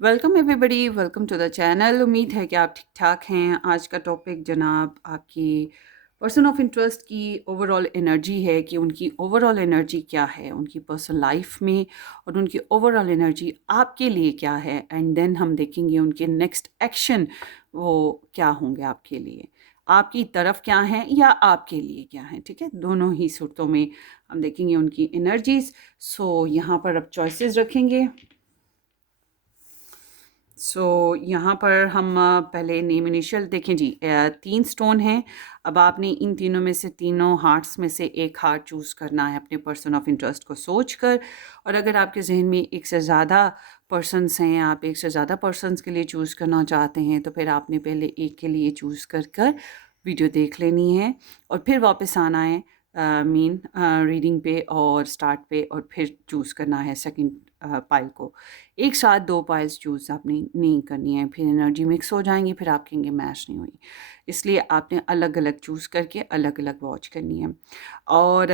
Welcome everybody, welcome to the channel. उम्मीद है कि आप ठीक ठाक हैं। आज का टॉपिक जनाब आपकी पर्सन ऑफ इंटरेस्ट की ओवरऑल एनर्जी है कि उनकी ओवरऑल एनर्जी क्या है उनकी पर्सनल लाइफ में, और उनकी ओवरऑल एनर्जी आपके लिए क्या है। एंड देन हम देखेंगे उनके नेक्स्ट एक्शन वो क्या होंगे आपके लिए, आपकी तरफ क्या हैं या आपके लिए क्या हैं। ठीक है, दोनों ही सूरतों में हम देखेंगे उनकी एनर्जीज। सो यहाँ पर अब चॉइसेस रखेंगे। यहाँ पर हम पहले नेम इनिशियल देखें जी। 3 स्टोन हैं। अब आपने इन तीनों में से, तीनों हार्ट्स में से एक हार्ट चूज़ करना है अपने पर्सन ऑफ इंटरेस्ट को सोच कर। और अगर आपके जहन में एक से ज़्यादा पर्सन्स हैं, आप एक से ज़्यादा पर्सन्स के लिए चूज़ करना चाहते हैं, तो फिर आपने पहले एक के लिए चूज़ कर कर वीडियो देख लेनी है और फिर वापस आना है मेन रीडिंग पे और स्टार्ट पे, और फिर चूज़ करना है सेकंड पाइल को। एक साथ 2 पाइल्स चूज़ आपने नहीं करनी है, फिर एनर्जी मिक्स हो जाएँगी, फिर आप कहेंगे मैच नहीं हुई। इसलिए आपने अलग-अलग चूज़ करके अलग-अलग वॉच करनी है। और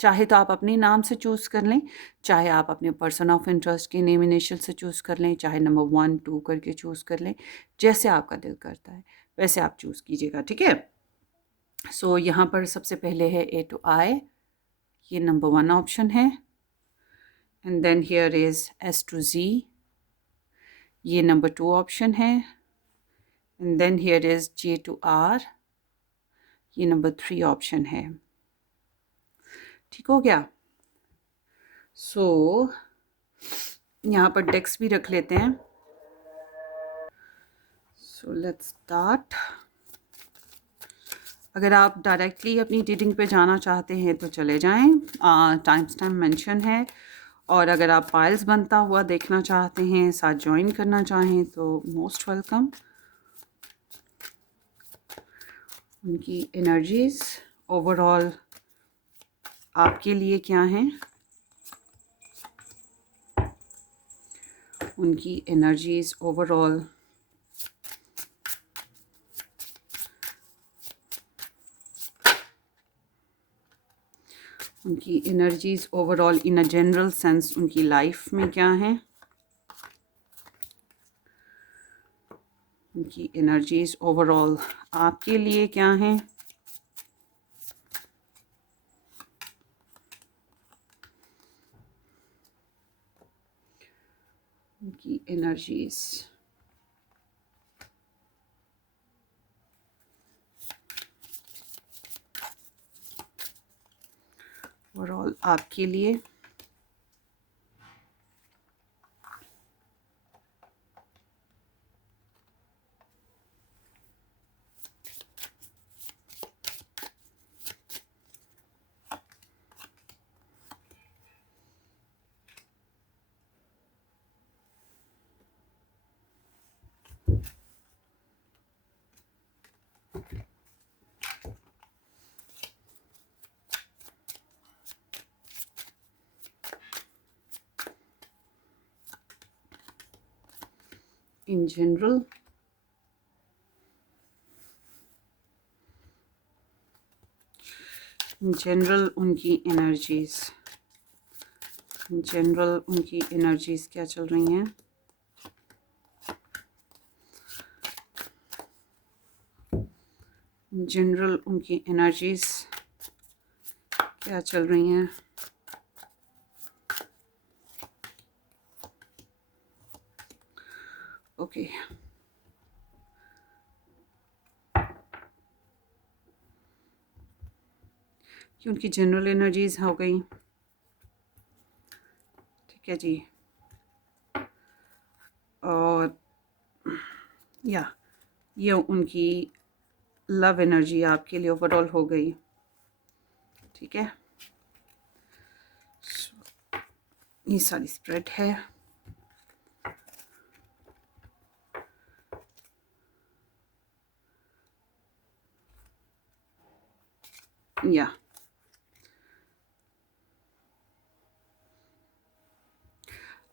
चाहे तो आप अपने नाम से चूज़ कर लें, चाहे आप अपने पर्सन ऑफ इंटरेस्ट के नेम इनिशियल से चूज़ कर लें, चाहे नंबर 1, 2 करके चूज़ कर लें, जैसे आपका दिल करता है, वैसे आप चूज़ कीजिएगा, ठीक है? यहाँ पर सबसे पहले है ए टू आई, ये नंबर 1 ऑप्शन है। And then here is S to Z, ये नंबर 2 ऑप्शन है। And then here is J to R, ये नंबर 3 ऑप्शन है। ठीक हो गया? यहाँ पर डेक्स भी रख लेते हैं। Let's start. अगर आप डायरेक्टली अपनी रीडिंग पे जाना चाहते हैं तो चले जाएं, टाइम स्टैम्प मेंशन है। और अगर आप पाइल्स बनता हुआ देखना चाहते हैं, साथ ज्वाइन करना चाहें, तो मोस्ट वेलकम। उनकी एनर्जीज ओवरऑल आपके लिए क्या हैं, उनकी एनर्जीज ओवरऑल उनकी energies overall in a general sense उनकी लाइफ में क्या हैं, उनकी एनर्जीज ओवरऑल आपके लिए क्या हैं, उनकी एनर्जीज ओवरऑल आपके लिए। इन जनरल उनकी एनर्जीज, इन जनरल उनकी एनर्जीज क्या चल रही हैं, इन जनरल उनकी एनर्जीज क्या चल रही हैं। ओके, कि उनकी जनरल एनर्जीज हो गई। ठीक है जी। और या ये उनकी लव एनर्जी आपके लिए ओवरऑल हो गई। ठीक है, ये सारी स्प्रेड है। या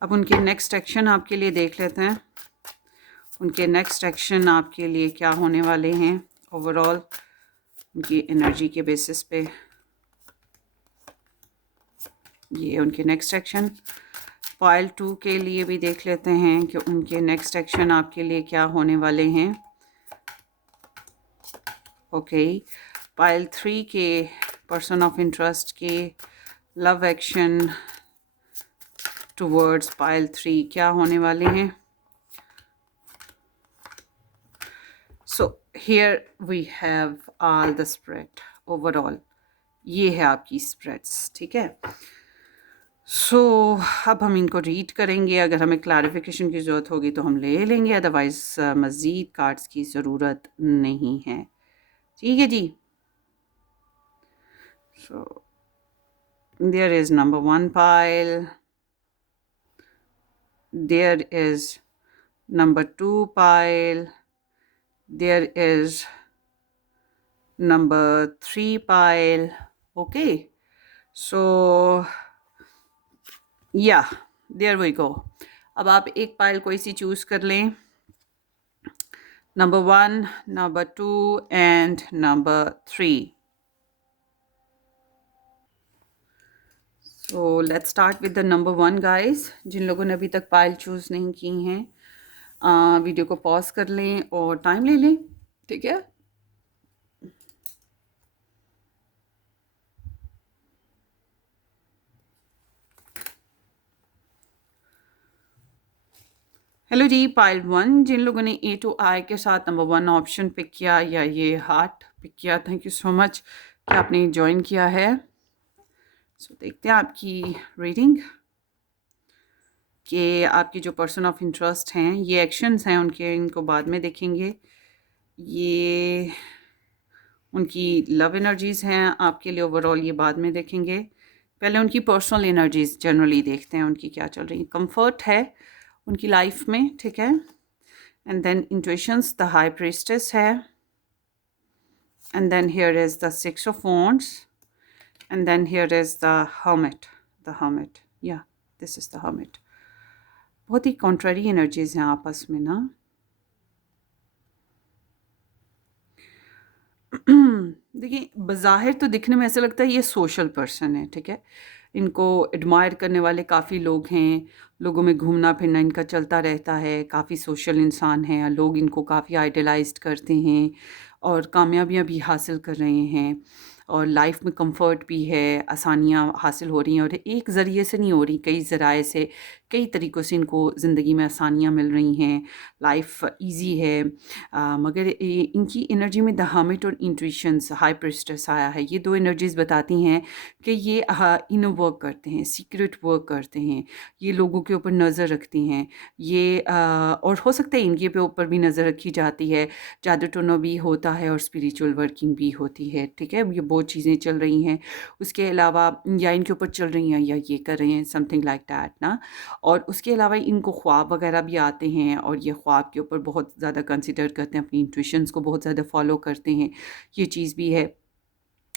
अब उनके नेक्स्ट एक्शन आपके लिए देख लेते हैं। उनके नेक्स्ट एक्शन आपके लिए क्या होने वाले हैं ओवरऑल उनकी एनर्जी के बेसिस पे। ये उनके नेक्स्ट एक्शन पाइल 2 के लिए भी देख लेते हैं कि उनके नेक्स्ट एक्शन आपके लिए क्या होने वाले हैं। ओके, पाइल 3 के पर्सन ऑफ इंटरेस्ट के लव एक्शन टुवर्ड्स पाइल 3 क्या होने वाले हैं। So here we have all the spread overall, ये है आपकी स्प्रेड्स, ठीक है। सो अब हम इनको रीड करेंगे, अगर हमें क्लैरिफिकेशन की ज़रूरत होगी तो हम ले लेंगे, अदरवाइज़ मज़ीद कार्ड्स की ज़रूरत नहीं है, ठीक है जी। So there is number 1 pile, there is number 2 pile, there is number 3 pile. Okay, so या देयर वी गो। अब आप एक पाइल कोई सी चूज़ कर लें, number 1, number 2 and number 3. So let's start with the number 1 guys। जिन लोगों ने अभी तक पाइल चूज़ नहीं की हैं, वीडियो को पॉज कर लें और टाइम ले लें, ठीक है। हेलो जी, पाइल 1 जिन लोगों ने ए टू आई के साथ नंबर 1 ऑप्शन पिक किया या ये हार्ट पिक किया, थैंक यू सो मच कि आपने ज्वाइन किया है। सो देखते हैं आपकी रीडिंग कि आपकी जो पर्सन ऑफ इंटरेस्ट हैं, ये एक्शंस हैं उनके, इनको बाद में देखेंगे। ये उनकी लव एनर्जीज़ हैं आपके लिए ओवरऑल, ये बाद में देखेंगे। पहले उनकी पर्सनल एनर्जीज़ जनरली देखते हैं उनकी क्या चल रही है। कंफर्ट है उनकी लाइफ में, ठीक है। And then intuitions, the high priestess है। And then here is the 6 of wands and then here is the hermit, या दिस इज़ द हर्मिट। बहुत ही कॉन्ट्ररी एनर्जीज़ हैं आपस में ना। देखिए, बज़ाहिर तो दिखने में ऐसा लगता है ये सोशल पर्सन है, ठीक है। इनको एडमायर करने वाले काफ़ी लोग हैं, लोगों में घूमना फिरना इनका चलता रहता है, काफ़ी सोशल इंसान हैं, लोग इनको काफ़ी आइडलाइज्ड करते हैं और कामयाबियाँ भी हासिल कर रहे हैं और लाइफ में कंफर्ट भी है, आसानियाँ हासिल हो रही हैं और एक ज़रिए से नहीं हो रही, कई ज़राए से, कई तरीक़ों से इनको ज़िंदगी में आसानियाँ मिल रही हैं, लाइफ ईज़ी है। मगर इनकी एनर्जी में द हर्मिट और इंट्यूशंस, हाई प्रीस्टेस आया है। ये 2 एनर्जीज़ बताती हैं कि ये इनर वर्क करते हैं, सीक्रेट वर्क करते हैं, ये लोगों के ऊपर नज़र रखती हैं। ये और हो सकता है इनके पे ऊपर भी नज़र रखी जाती है, जादू टोना भी होता है और स्पिरिचुअल वर्किंग भी होती है, ठीक है। ये बहुत चीज़ें चल रही हैं। उसके अलावा या इनके ऊपर चल रही हैं या ये कर रहे हैं, समथिंग लाइक दैट ना। और उसके अलावा इनको ख्वाब वगैरह भी आते हैं और ये ख्वाब के ऊपर बहुत ज़्यादा कंसिडर करते हैं, अपनी इंट्यूशंस को बहुत ज़्यादा फॉलो करते हैं, ये चीज़ भी है।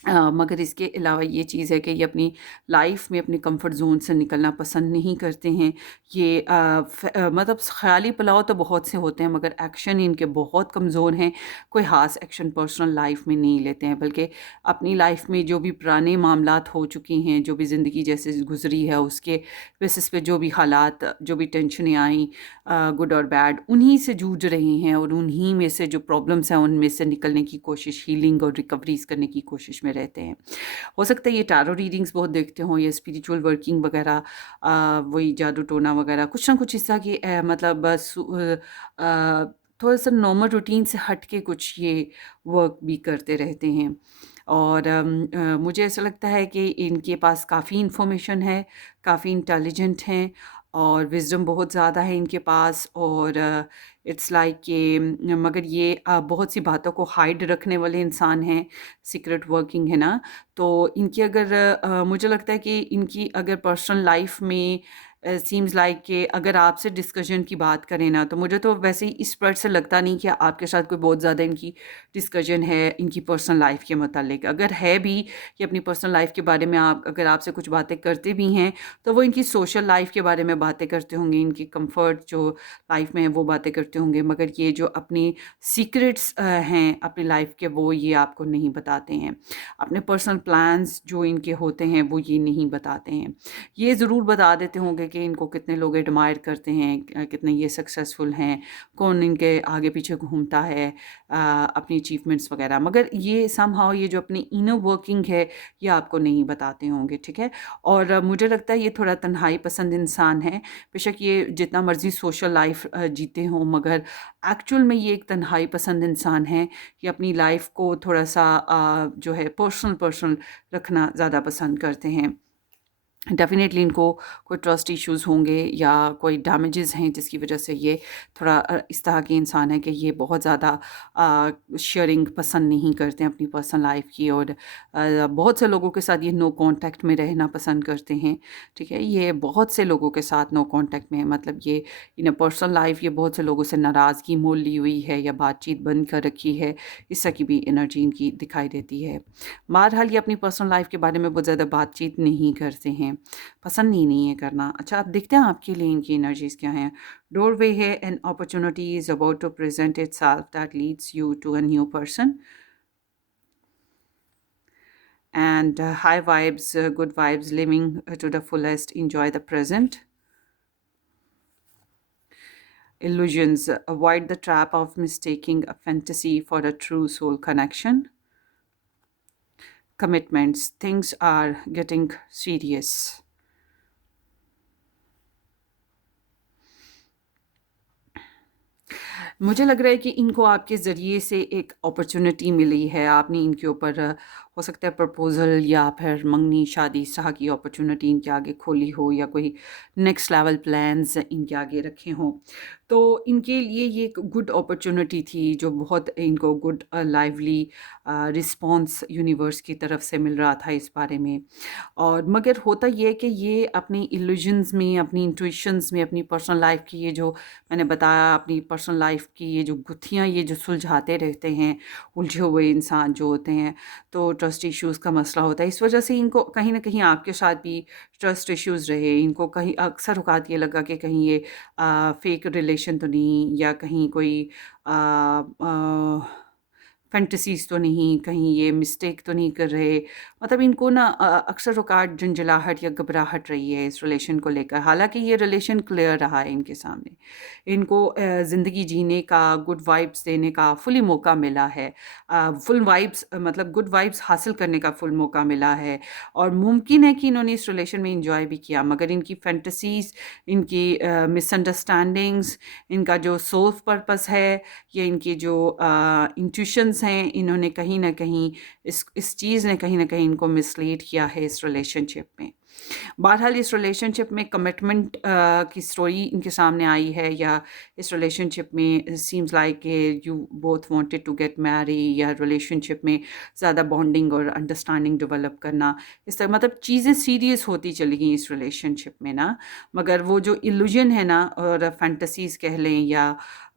मगर इसके अलावा ये चीज़ है कि ये अपनी लाइफ में अपने कंफर्ट ज़ोन से निकलना पसंद नहीं करते हैं। ये मतलब ख़याली पुलाव तो बहुत से होते हैं मगर एक्शन इनके बहुत कमज़ोर हैं। कोई ख़ास एक्शन पर्सनल लाइफ में नहीं लेते हैं, बल्कि अपनी लाइफ में जो भी पुराने मामलात हो चुके हैं, जो भी ज़िंदगी जैसे गुज़री है उसके बेसिस पे जो भी हालात, जो भी टेंशनें आई, गुड और बैड, उन्हीं से जूझ रहे हैं और उन्हीं में से जो प्रॉब्लम्स हैं उनमें से निकलने की कोशिश, हीलिंग और रिकवरीज़ करने की कोशिश में रहते हैं। हो सकता है ये टैरो रीडिंग्स बहुत देखते हों या स्पिरिचुअल वर्किंग वगैरह, वही जादू टोना वगैरह, कुछ ना कुछ इस तरह की मतलब थोड़ा सा नॉर्मल रूटीन से हट के कुछ ये वर्क भी करते रहते हैं। और मुझे ऐसा लगता है कि इनके पास काफ़ी इन्फॉर्मेशन है, काफ़ी इंटेलिजेंट हैं और विज़डम बहुत ज़्यादा है इनके पास। और इट्स लाइक कि मगर ये बहुत सी बातों को हाइड रखने वाले इंसान हैं, सीक्रेट वर्किंग है ना। तो इनकी अगर मुझे लगता है कि इनकी अगर पर्सनल लाइफ में सीम्स लाइक कि अगर आपसे डिस्कशन की बात करें ना, तो मुझे तो वैसे ही इस पर्ट से लगता नहीं कि आपके साथ कोई बहुत ज़्यादा इनकी डिस्कशन है इनकी पर्सनल लाइफ के मतलब। अगर है भी कि अपनी पर्सनल लाइफ के बारे में आप अगर आपसे कुछ बातें करते भी हैं तो वो इनकी सोशल लाइफ के बारे में बातें करते होंगे, इनकी कंफर्ट जो लाइफ में है वो बातें करते होंगे। मगर ये जो अपनी सीक्रेट्स हैं अपनी लाइफ के, वो ये आपको नहीं बताते हैं। अपने पर्सनल प्लान्स जो इनके होते हैं वो ये नहीं बताते हैं। ये ज़रूर बता देते होंगे कि इनको कितने लोग एडमायर करते हैं, कितने ये सक्सेसफुल हैं, कौन इनके आगे पीछे घूमता है, अपनी अचीवमेंट्स वगैरह। मगर ये समहाउ ये जो अपनी इनर वर्किंग है ये आपको नहीं बताते होंगे, ठीक है। और मुझे लगता है ये थोड़ा तन्हाई पसंद इंसान है। बेशक ये जितना मर्जी सोशल लाइफ जीते हों, मगर एक्चुअल में ये एक तन्हाई पसंद इंसान है। ये अपनी लाइफ को थोड़ा सा जो है पर्सनल पर्सनल रखना ज़्यादा पसंद करते हैं। डेफ़िनेटली इनको कोई ट्रस्ट इश्यूज़ होंगे या कोई डैमेजेस हैं जिसकी वजह से ये थोड़ा इस तरह के इंसान है कि ये बहुत ज़्यादा शेयरिंग पसंद नहीं करते हैं अपनी पर्सनल लाइफ की। और बहुत से लोगों के साथ ये नो कांटेक्ट में रहना पसंद करते हैं, ठीक है। ये बहुत से लोगों के साथ नो कांटेक्ट में, मतलब ये इन अ पर्सनल लाइफ ये बहुत से लोगों से नाराज़गी मोल ली हुई है या बातचीत बंद कर रखी है। इस तरह की भी एनर्जी इनकी दिखाई देती है। बहरहाल ये अपनी पर्सनल लाइफ के बारे में बहुत ज़्यादा बातचीत नहीं करते हैं, पसंद ही नहीं है करना। अच्छा, आप देखते हैं आपके लिए इनकी एनर्जीज़ क्या हैं। डोरवे है, an opportunity is about to present itself that leads you to a new person. And high vibes, good vibes, living to the fullest, enjoy the present. Illusions, avoid the trap of mistaking a fantasy for a true soul connection. Commitments, things are getting serious. मुझे लग रहा है कि इनको आपके ज़रिए से एक अपॉर्चुनिटी मिली है। आपने इनके ऊपर हो सकता है प्रपोज़ल या फिर मंगनी शादी इस तरह की अपॉर्चुनिटी इनके आगे खोली हो, या कोई नेक्स्ट लेवल प्लान्स इनके आगे रखे हों। तो इनके लिए ये एक गुड अपॉर्चुनिटी थी जो बहुत इनको गुड लाइवली रिस्पॉन्स यूनिवर्स की तरफ से मिल रहा था इस बारे में। और मगर होता ये है कि ये अपनी इल्यूजन्स में, अपनी इंट्यूशंस में, अपनी पर्सनल लाइफ की ये जो मैंने बताया, अपनी पर्सनल लाइफ की ये जो गुत्थियाँ ये जो सुलझाते रहते हैं, उलझे हुए इंसान जो होते हैं, तो ट्रस्ट इश्यूज़ का मसला होता है। इस वजह से इनको कहीं न कहीं आपके साथ भी ट्रस्ट इश्यूज़ रहे। इनको कहीं अक्सर औक़ात ये लगा कि कहीं ये फ़ेक रिलेशन तो नहीं, या कहीं कोई अ फैंटेसीज़ तो नहीं, कहीं ये मिस्टेक तो नहीं कर रहे। मतलब इनको ना अक्सर औक़ात झंझलाहट या घबराहट रही है इस रिलेशन को लेकर। हालाँकि ये रिलेशन क्लियर रहा है इनके सामने। इनको ज़िंदगी जीने का, गुड वाइब्स देने का फुली मौका मिला है। फुल वाइब्स मतलब गुड वाइब्स हासिल करने का फुल मौका मिला है, और मुमकिन है कि इन्होंने इस रिलेशन में एन्जॉय भी किया, मगर इनकी फैंटेसीज़, इनकी मिसअंडरस्टैंडिंग्स, इनका जो सोल पर्पस है, या इनकी जो इंट्यूशंस हैं, इन्होंने कहीं न कहीं इस चीज़ ने कहीं न कहीं इनको मिसलीड किया है इस रिलेशनशिप में। बहरहाल इस रिलेशनशिप में कमिटमेंट की स्टोरी इनके सामने आई है, या इस रिलेशनशिप में seems like you both wanted to get marry, या रिलेशनशिप में ज़्यादा बॉन्डिंग और अंडरस्टैंडिंग डेवलप करना, इस तरह मतलब चीज़ें सीरियस होती चली गई इस रिलेशनशिप में ना। मगर वो जो इल्यूजन है ना, और फैंटेसीज़ कह लें, या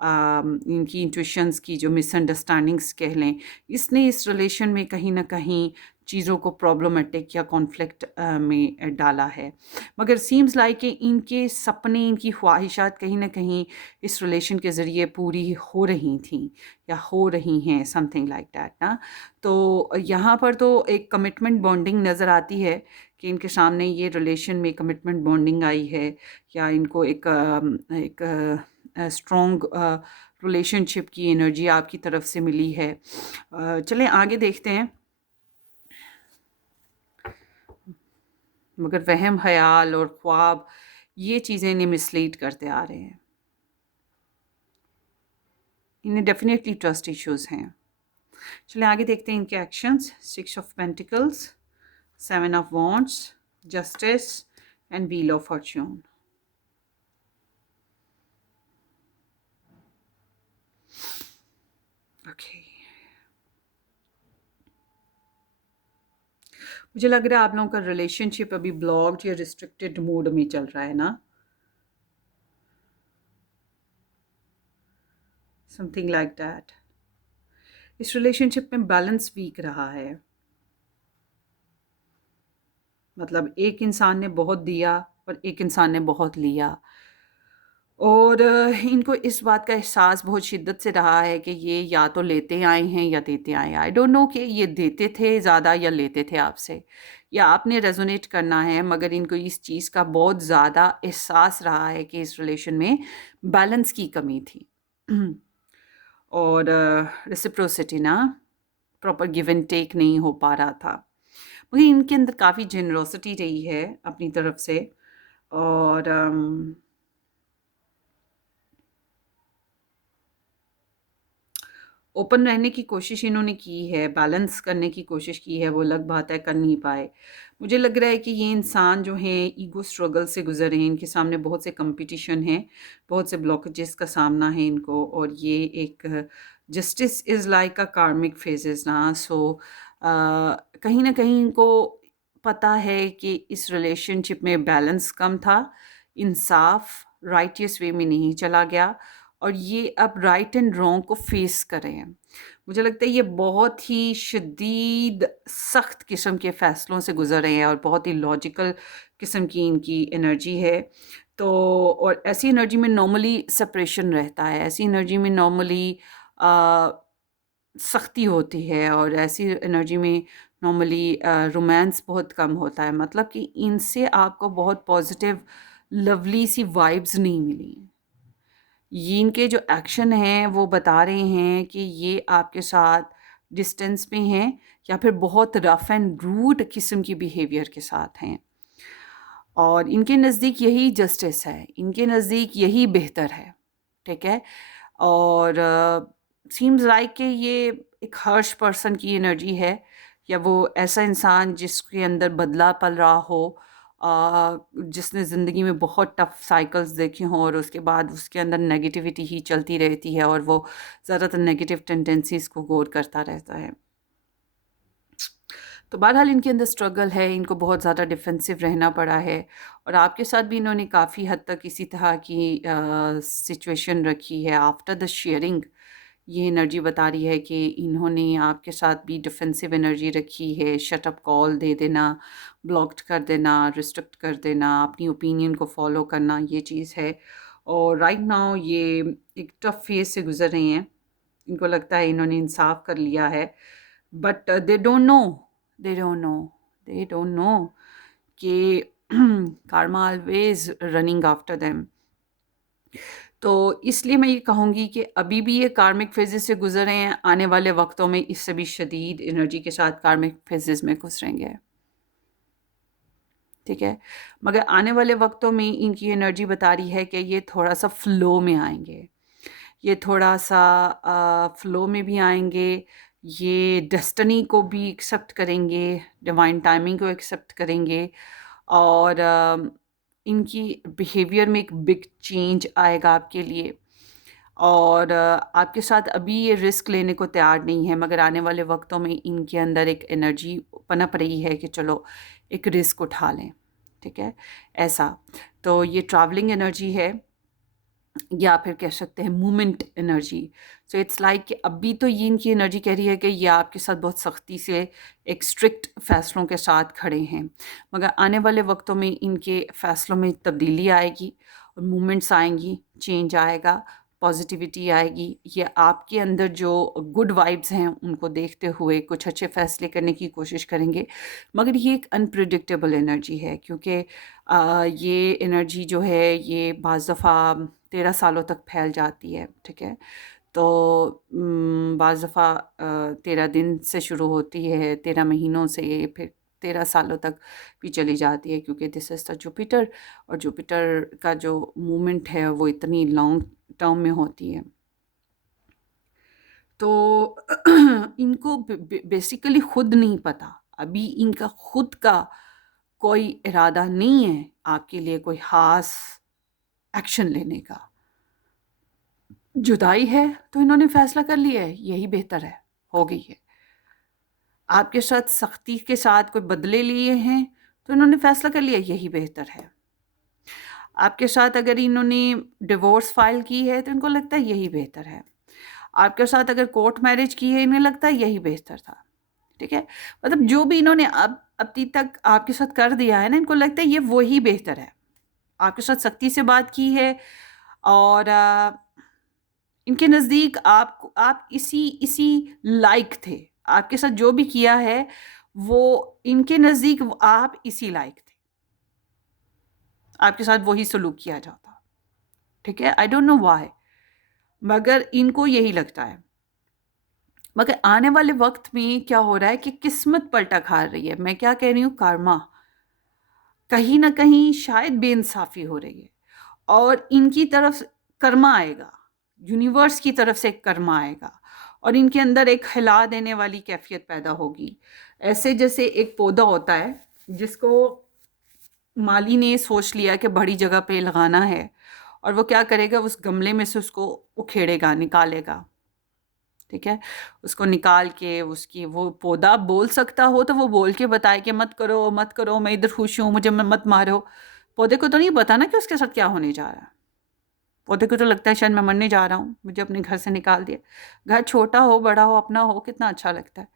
इनकी इंट्यूशंस की जो मिसअंडरस्टैंडिंग्स कह लें, इसने इस रिलेशन में कहीं न कहीं चीज़ों को प्रॉब्लमेटिक या कॉन्फ्लिक्ट में डाला है। मगर सीम्स लाइक कि इनके सपने, इनकी ख्वाहिशात कहीं न कहीं इस रिलेशन के ज़रिए पूरी हो रही थीं, या हो रही हैं, समथिंग लाइक दैट ना। तो यहाँ पर तो एक कमिटमेंट बॉन्डिंग नज़र आती है कि इनके सामने ये रिलेशन में कमिटमेंट बॉन्डिंग आई है, या इनको एक स्ट्रॉन्ग रिलेशनशिप की एनर्जी आपकी तरफ से मिली है। चलें आगे देखते हैं। मगर वहम ख़याल और ख्वाब ये चीज़ें इन्हें मिसलीड करते आ रहे हैं। इन्हें डेफिनेटली ट्रस्ट इश्यूज़ हैं। चलिए आगे देखते हैं इनके actions. 6 of pentacles, 7 of wands, justice and wheel of Fortune. Okay, मुझे लग रहा है आप लोगों का रिलेशनशिप अभी ब्लॉक्ड या रिस्ट्रिक्टेड मोड में चल रहा है ना, समथिंग लाइक दैट। इस रिलेशनशिप में बैलेंस वीक रहा है। मतलब एक इंसान ने बहुत दिया और एक इंसान ने बहुत लिया, और इनको इस बात का एहसास बहुत शिद्दत से रहा है कि ये या तो लेते आए हैं या देते आए हैं। आई डोंट नो कि ये देते थे ज़्यादा या लेते थे आपसे। या आपने रेजोनेट करना है, मगर इनको इस चीज़ का बहुत ज़्यादा एहसास रहा है कि इस रिलेशन में बैलेंस की कमी थी। और रेसिप्रोसिटी ना, प्रॉपर गिव एंड टेक नहीं हो पा रहा था। मगर इनके अंदर काफ़ी जेनरोसिटी रही है अपनी तरफ से, और ओपन रहने की कोशिश इन्होंने की है, बैलेंस करने की कोशिश की है, वो अलग बात है कर नहीं पाए। मुझे लग रहा है कि ये इंसान जो हैं ईगो स्ट्रगल से गुज़र रहे हैं, इनके सामने बहुत से कॉम्पिटिशन है, बहुत से ब्लॉकेजेस का सामना है इनको, और ये एक जस्टिस इज़ लाइक अ कार्मिक फेजेस ना, सो कहीं न कहीं इनको पता है कि इस रिलेशनशिप में बैलेंस कम था, इंसाफ राइटियस वे में नहीं चला गया, और ये अब राइट एंड रॉन्ग को फेस कर रहे हैं। मुझे लगता है ये बहुत ही शदीद सख्त किस्म के फ़ैसलों से गुज़र रहे हैं, और बहुत ही लॉजिकल किस्म की इनकी एनर्जी है। तो और ऐसी एनर्जी में नॉर्मली सेपरेशन रहता है, ऐसी एनर्जी में नॉर्मली अ, सख्ती होती है, और ऐसी एनर्जी में नॉर्मली रोमांस बहुत कम होता है। मतलब कि इनसे आपको बहुत पॉजिटिव लवली सी वाइब्स नहीं मिली। ये इनके जो एक्शन हैं वो बता रहे हैं कि ये आपके साथ डिस्टेंस में हैं, या फिर बहुत रफ़ एंड रूड किस्म की बिहेवियर के साथ हैं, और इनके नज़दीक यही जस्टिस है, इनके नज़दीक यही बेहतर है, ठीक है? और सीम्स लाइक कि ये एक हर्श पर्सन की एनर्जी है, या वो ऐसा इंसान जिसके अंदर बदला पल रहा हो, जिसने ज़िंदगी में बहुत टफ साइकिल्स देखे हों, और उसके बाद उसके अंदर नेगेटिविटी ही चलती रहती है, और वो ज़्यादातर नेगेटिव टेंडेंसीज़ को गौर करता रहता है। तो बहरहाल इनके अंदर स्ट्रगल है, इनको बहुत ज़्यादा डिफेंसिव रहना पड़ा है, और आपके साथ भी इन्होंने काफ़ी हद तक इसी तरह की सिचुएशन रखी है। आफ्टर द शेयरिंग ये एनर्जी बता रही है कि इन्होंने आपके साथ भी डिफेंसिव एनर्जी रखी है, शट अप कॉल दे देना, ब्लॉक्ड कर देना, रिस्ट्रिक्ट कर देना, अपनी ओपिनियन को फॉलो करना, ये चीज़ है। और राइट नाउ ये एक टफ फेज से गुजर रही हैं, इनको लगता है इन्होंने इंसाफ कर लिया है, बट दे डोंट नो कि karma always running after them। तो इसलिए मैं ये कहूँगी कि अभी भी ये कार्मिक फेजेस से गुजर रहे हैं, आने वाले वक्तों में इससे भी शदीद एनर्जी के साथ कार्मिक फेजेस में गुजरेंगे, ठीक है? मगर आने वाले वक्तों में इनकी एनर्जी बता रही है कि ये थोड़ा सा फ्लो में आएंगे, ये थोड़ा सा फ्लो में भी आएंगे, ये डेस्टिनी को भी एक्सेप्ट करेंगे, डिवाइन टाइमिंग को एक्सेप्ट करेंगे, और इनकी बिहेवियर में एक बिग चेंज आएगा आपके लिए, और आपके साथ अभी ये रिस्क लेने को तैयार नहीं है, मगर आने वाले वक्तों में इनके अंदर एक एनर्जी पनप रही है कि चलो एक रिस्क उठा लें, ठीक है? ऐसा। तो ये ट्रैवलिंग एनर्जी है, या फिर कह सकते हैं movement energy. So it's like कि अभी तो ये इनकी एनर्जी कह रही है कि ये आपके साथ बहुत सख्ती से एक स्ट्रिक्ट फ़ैसलों के साथ खड़े हैं, मगर आने वाले वक्तों में इनके फ़ैसलों में तब्दीली आएगी, और मूवमेंट्स आएंगी, चेंज आएगा, पॉजिटिविटी आएगी। ये आपके अंदर जो गुड वाइब्स हैं उनको देखते हुए कुछ अच्छे फ़ैसले करने की कोशिश करेंगे, मगर ये एक अनप्रिडिक्टेबल एनर्जी है, क्योंकि ये एनर्जी जो है ये बाज़ दफ़ा 13 सालों तक फैल जाती है, ठीक है? तो बाज़ दफ़ा 13 दिन से शुरू होती है, 13 महीनों से, फिर 13 सालों तक भी चली जाती है, क्योंकि दिस इज़ द जुपिटर, और जुपिटर का जो मूवमेंट है वो इतनी लॉन्ग टर्म में होती है। तो इनको बेसिकली खुद नहीं पता, अभी इनका खुद का कोई इरादा नहीं है आपके लिए कोई ख़ास एक्शन लेने का। जुदाई है तो इन्होंने फैसला कर लिया है, यही बेहतर है, हो गई है। आपके साथ सख्ती के साथ कोई बदले लिए हैं तो इन्होंने फैसला कर लिया, यही बेहतर है। आपके साथ अगर इन्होंने डिवोर्स फाइल की है तो इनको लगता है यही बेहतर है। आपके साथ अगर कोर्ट मैरिज की है, इन्हें लगता है यही बेहतर था, ठीक है? मतलब जो भी इन्होंने अब अभी तक आपके साथ कर दिया है ना, इनको लगता है ये वही बेहतर है। आपके साथ सख्ती से बात की है, और इनके नज़दीक आप इसी इसी लायक थे। आपके साथ जो भी किया है वो इनके नज़दीक आप इसी लायक थे, आपके साथ वही सलूक किया जाता। ठीक है, आई डोंट नो व्हाई, मगर इनको यही लगता है। मगर आने वाले वक्त में क्या हो रहा है कि किस्मत पलटा खा रही है। मैं क्या कह रही हूँ, कर्मा कहीं ना कहीं शायद बेइंसाफी हो रही है और इनकी तरफ कर्मा आएगा, यूनिवर्स की तरफ से एक कर्मा आएगा और इनके अंदर एक हिला देने वाली कैफियत पैदा होगी। ऐसे जैसे एक पौधा होता है जिसको माली ने सोच लिया कि बड़ी जगह पे लगाना है और वो क्या करेगा, उस गमले में से उसको उखेड़ेगा, निकालेगा। ठीक है, उसको निकाल के उसकी वो पौधा बोल सकता हो तो वो बोल के बताए कि मत करो मत करो, मैं इधर खुश हूँ, मुझे मत मारो। पौधे को तो नहीं पता ना कि उसके साथ क्या होने जा रहा है। पौधे को तो लगता है शायद मैं मरने जा रहा हूँ, मुझे अपने घर से निकाल दिया। घर छोटा हो बड़ा हो अपना हो, कितना अच्छा लगता है।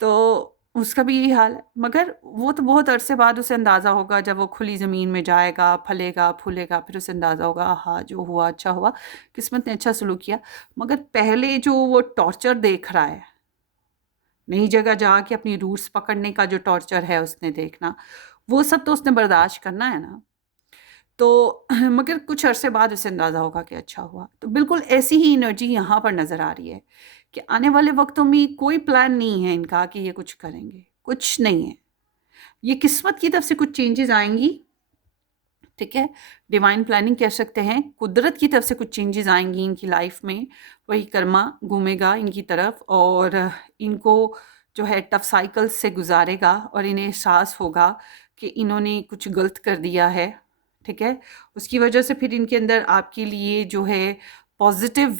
तो उसका भी यही हाल है, मगर वो तो बहुत अरसे बाद उसे अंदाज़ा होगा, जब वो खुली ज़मीन में जाएगा, फलेगा फूलेगा, फिर उसे अंदाज़ा होगा हाँ जो हुआ अच्छा हुआ, किस्मत ने अच्छा सलूक किया। मगर पहले जो वो टॉर्चर देख रहा है, नई जगह जाके अपनी रूट्स पकड़ने का जो टॉर्चर है उसने देखना, वो सब तो उसने बर्दाश्त करना है ना। तो मगर कुछ अरसे बाद उसे अंदाज़ा होगा कि अच्छा हुआ। तो बिल्कुल ऐसी ही एनर्जी यहाँ पर नज़र आ रही है कि आने वाले वक्तों में कोई प्लान नहीं है इनका कि ये कुछ करेंगे, कुछ नहीं है। ये किस्मत की तरफ से कुछ चेंजेस आएंगी। ठीक है, डिवाइन प्लानिंग कह सकते हैं, कुदरत की तरफ से कुछ चेंजेस आएंगी इनकी लाइफ में। वही कर्मा घूमेगा इनकी तरफ और इनको जो है टफ साइकिल से गुजारेगा और इन्हें एहसास होगा कि इन्होंने कुछ गलत कर दिया है। ठीक है, उसकी वजह से फिर इनके अंदर आपके लिए जो है पॉजिटिव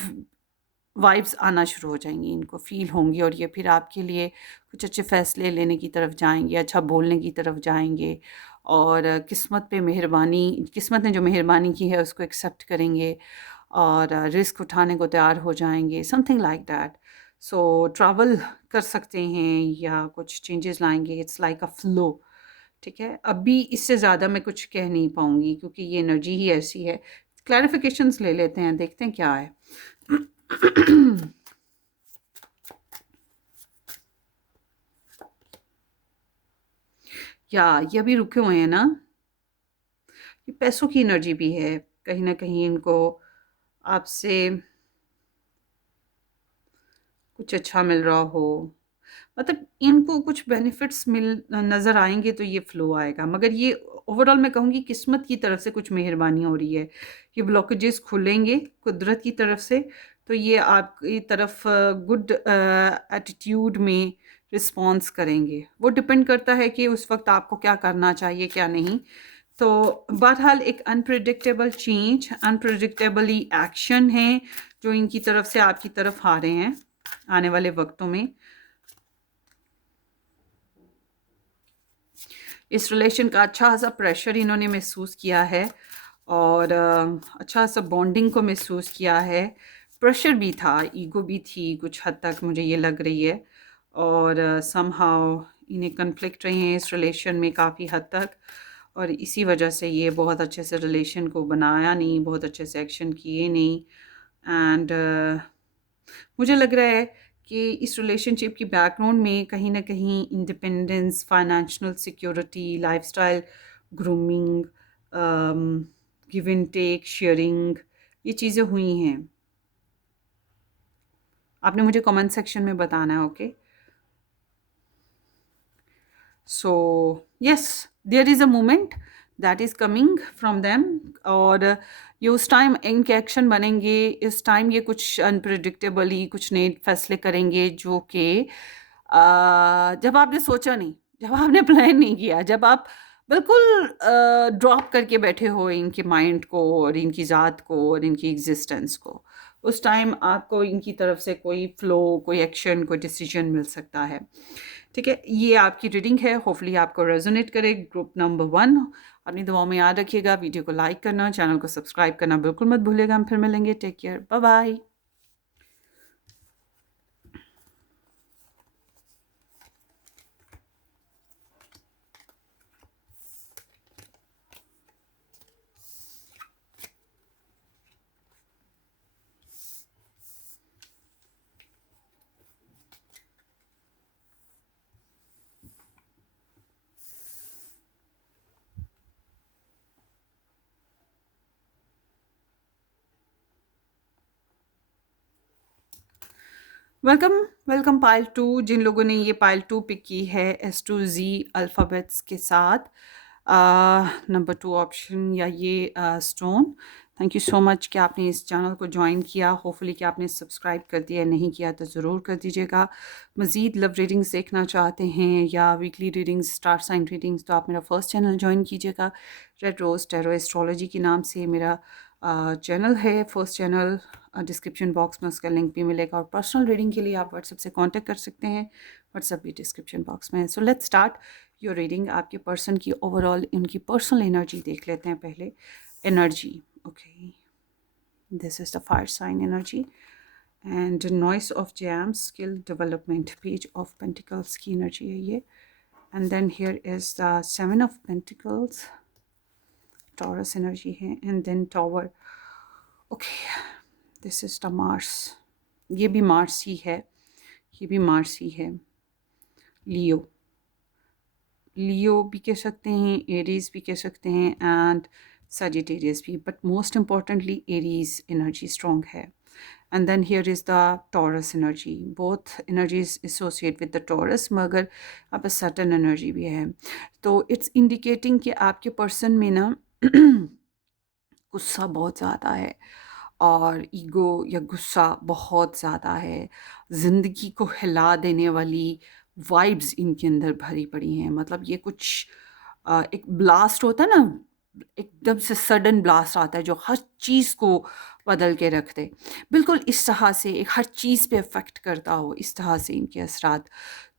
वाइब्स आना शुरू हो जाएंगी, इनको फील होंगी और ये फिर आपके लिए कुछ अच्छे फैसले लेने की तरफ जाएंगे, अच्छा बोलने की तरफ जाएंगे और किस्मत पे मेहरबानी, किस्मत ने जो मेहरबानी की है उसको एक्सेप्ट करेंगे और रिस्क उठाने को तैयार हो जाएंगे, something like that. So travel कर सकते हैं या कुछ चेंजेस लाएंगे, इट्स लाइक अ फ्लो। ठीक है, अभी इससे ज़्यादा मैं कुछ कह नहीं पाऊंगी क्योंकि ये एनर्जी ही ऐसी है। क्लैरिफिकेशंस ले लेते हैं, देखते हैं क्या है। या ये अभी रुके हुए हैं ना, ये पैसों की एनर्जी भी है, कहीं ना कहीं इनको आपसे कुछ अच्छा मिल रहा हो, मतलब इनको कुछ बेनिफिट्स मिल नज़र आएंगे तो ये फ्लो आएगा। मगर ये ओवरऑल मैं कहूँगी किस्मत की तरफ से कुछ मेहरबानी हो रही है, ये ब्लॉकेजेस खुलेंगे कुदरत की तरफ से। तो ये आपकी तरफ गुड एटीट्यूड में रिस्पॉन्स करेंगे। वो डिपेंड करता है कि उस वक्त आपको क्या करना चाहिए क्या नहीं। तो बहरहाल एक अनप्रिडिक्टेबल चेंज, अनप्रिडिक्टेबली एक्शन है जो इनकी तरफ से आपकी तरफ आ रहे हैं आने वाले वक्तों में। इस रिलेशन का अच्छा सा प्रेशर इन्होंने महसूस किया है और अच्छा सा बॉन्डिंग को महसूस किया है। प्रेशर भी था, ईगो भी थी कुछ हद तक, मुझे ये लग रही है। और समहाउ इन्हें कन्फ्लिक्ट रहे हैं इस रिलेशन में काफ़ी हद तक और इसी वजह से ये बहुत अच्छे से रिलेशन को बनाया नहीं, बहुत अच्छे से एक्शन किए नहीं। एंड मुझे लग रहा है कि इस रिलेशनशिप की बैकग्राउंड में कहीं ना कहीं independence, financial security, lifestyle, grooming, give and take, sharing, ये चीज़ें हुई हैं। आपने मुझे कमेंट सेक्शन में बताना है, okay. So yes, there is a moment that is coming from them और ये उस टाइम इनके एक्शन बनेंगे। इस टाइम ये कुछ अनप्रिडिक्टेबली कुछ नए फैसले करेंगे जो कि जब आपने सोचा नहीं, जब आपने प्लान नहीं किया, जब आप बिल्कुल ड्रॉप करके बैठे हो इनके माइंड को और इनकी ज़ात को और इनकी एग्जिस्टेंस को, उस टाइम आपको इनकी तरफ से कोई फ्लो, कोई एक्शन, कोई डिसीजन मिल सकता है। ठीक है, ये आपकी रीडिंग है, होपफुली आपको रेजोनेट करे। ग्रुप नंबर 1 अपनी दुआओं में याद रखिएगा, वीडियो को लाइक करना, चैनल को सब्सक्राइब करना बिल्कुल मत भूलिएगा। हम फिर मिलेंगे, take care, bye bye. Welcome welcome pile 2। जिन लोगों ने ये पाइल 2 पिक की है S to Z अल्फ़ाबेट्स के साथ, नंबर 2 ऑप्शन या ये stone, thank you so much कि आपने इस चैनल को ज्वाइन किया। होपफुली कि आपने सब्सक्राइब कर दिया, नहीं किया तो ज़रूर कर दीजिएगा। मज़ीद लव रीडिंग्स देखना चाहते हैं या weekly readings, star sign readings, तो आप मेरा फर्स्ट चैनल ज्वाइन कीजिएगा। रेड रोज़ टैरो एस्ट्रोलॉजी के नाम से मेरा चैनल है, फर्स्ट चैनल। डिस्क्रिप्शन बॉक्स में उसका लिंक भी मिलेगा, और पर्सनल रीडिंग के लिए आप व्हाट्सएप से कांटेक्ट कर सकते हैं। व्हाट्सएप भी डिस्क्रिप्शन बॉक्स में है। So let's start your reading. आपके पर्सन की ओवरऑल उनकी पर्सनल एनर्जी देख लेते हैं पहले। Energy, okay, this is the fire sign energy and noise of gems, skill development, page of pentacles की एनर्जी है ये। And then here is the 7 of pentacles, Taurus energy है। And then tower, okay, this is the Mars, ये भी Mars ही है, ये भी Mars ही है। लियो, लियो भी कह सकते हैं, एरीज भी कह सकते हैं, एंड सजिटेरियस भी, but most importantly Aries energy strong है। And then here is the Taurus energy, both energies associate with the Taurus, मगर अब सर्टन एनर्जी भी है। तो इट्स इंडिकेटिंग कि आपके पर्सन में ना गुस्सा बहुत ज़्यादा है, और ईगो या गुस्सा बहुत ज़्यादा है। ज़िंदगी को हिला देने वाली वाइब्स इनके अंदर भरी पड़ी हैं। मतलब ये कुछ एक ब्लास्ट होता है ना, एकदम से सडन ब्लास्ट आता है जो हर चीज़ को बदल के रख दे। बिल्कुल इस तरह से एक हर चीज़ पे इफ़ेक्ट करता हो, इस तरह से इनके असरात।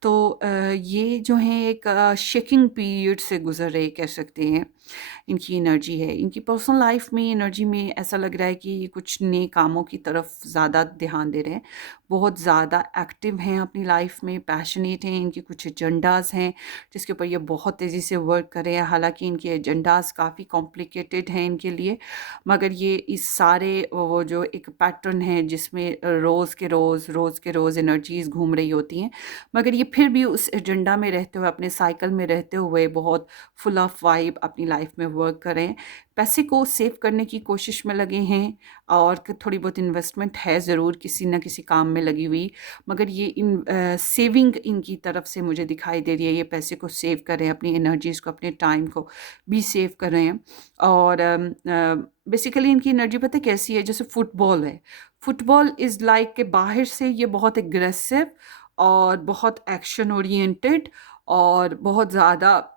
तो ये जो हैं एक शेकिंग पीरियड से गुज़र रहे कह सकते हैं। इनकी एनर्जी है, इनकी पर्सनल लाइफ में एनर्जी में ऐसा लग रहा है कि ये कुछ नए कामों की तरफ ज़्यादा ध्यान दे रहे हैं। बहुत ज़्यादा एक्टिव हैं अपनी लाइफ में, पैशनेट हैं, इनके कुछ एजेंडाज़ हैं जिसके ऊपर ये बहुत तेज़ी से वर्क कर रहे हैं। हालाँकि इनके एजेंडाज़ काफ़ी कॉम्प्लिकेटेड हैं इनके लिए, मगर ये इस सारे वो जो एक पैटर्न है जिसमें रोज़ के रोज़ एनर्जीज़ घूम रही होती हैं, मगर ये फिर भी उस एजेंडा में रहते हुए, अपने साइकिल में रहते हुए बहुत फुल ऑफ वाइब अपनी लाइफ में वर्क करें। पैसे को सेव करने की कोशिश में लगे हैं, और थोड़ी बहुत इन्वेस्टमेंट है ज़रूर किसी न किसी काम में लगी हुई, मगर ये सेविंग इनकी तरफ से मुझे दिखाई दे रही है। ये पैसे को सेव कर रहे हैं, अपनी एनर्जीज़ को, अपने टाइम को भी सेव कर रहे हैं। और बेसिकली इनकी एनर्जी पता है कैसी है, जैसे फुटबॉल है। फुटबॉल इज़ लाइक के बाहर से ये बहुत एग्रेसिव और बहुत एक्शन ओरिएंटेड और बहुत ज़्यादा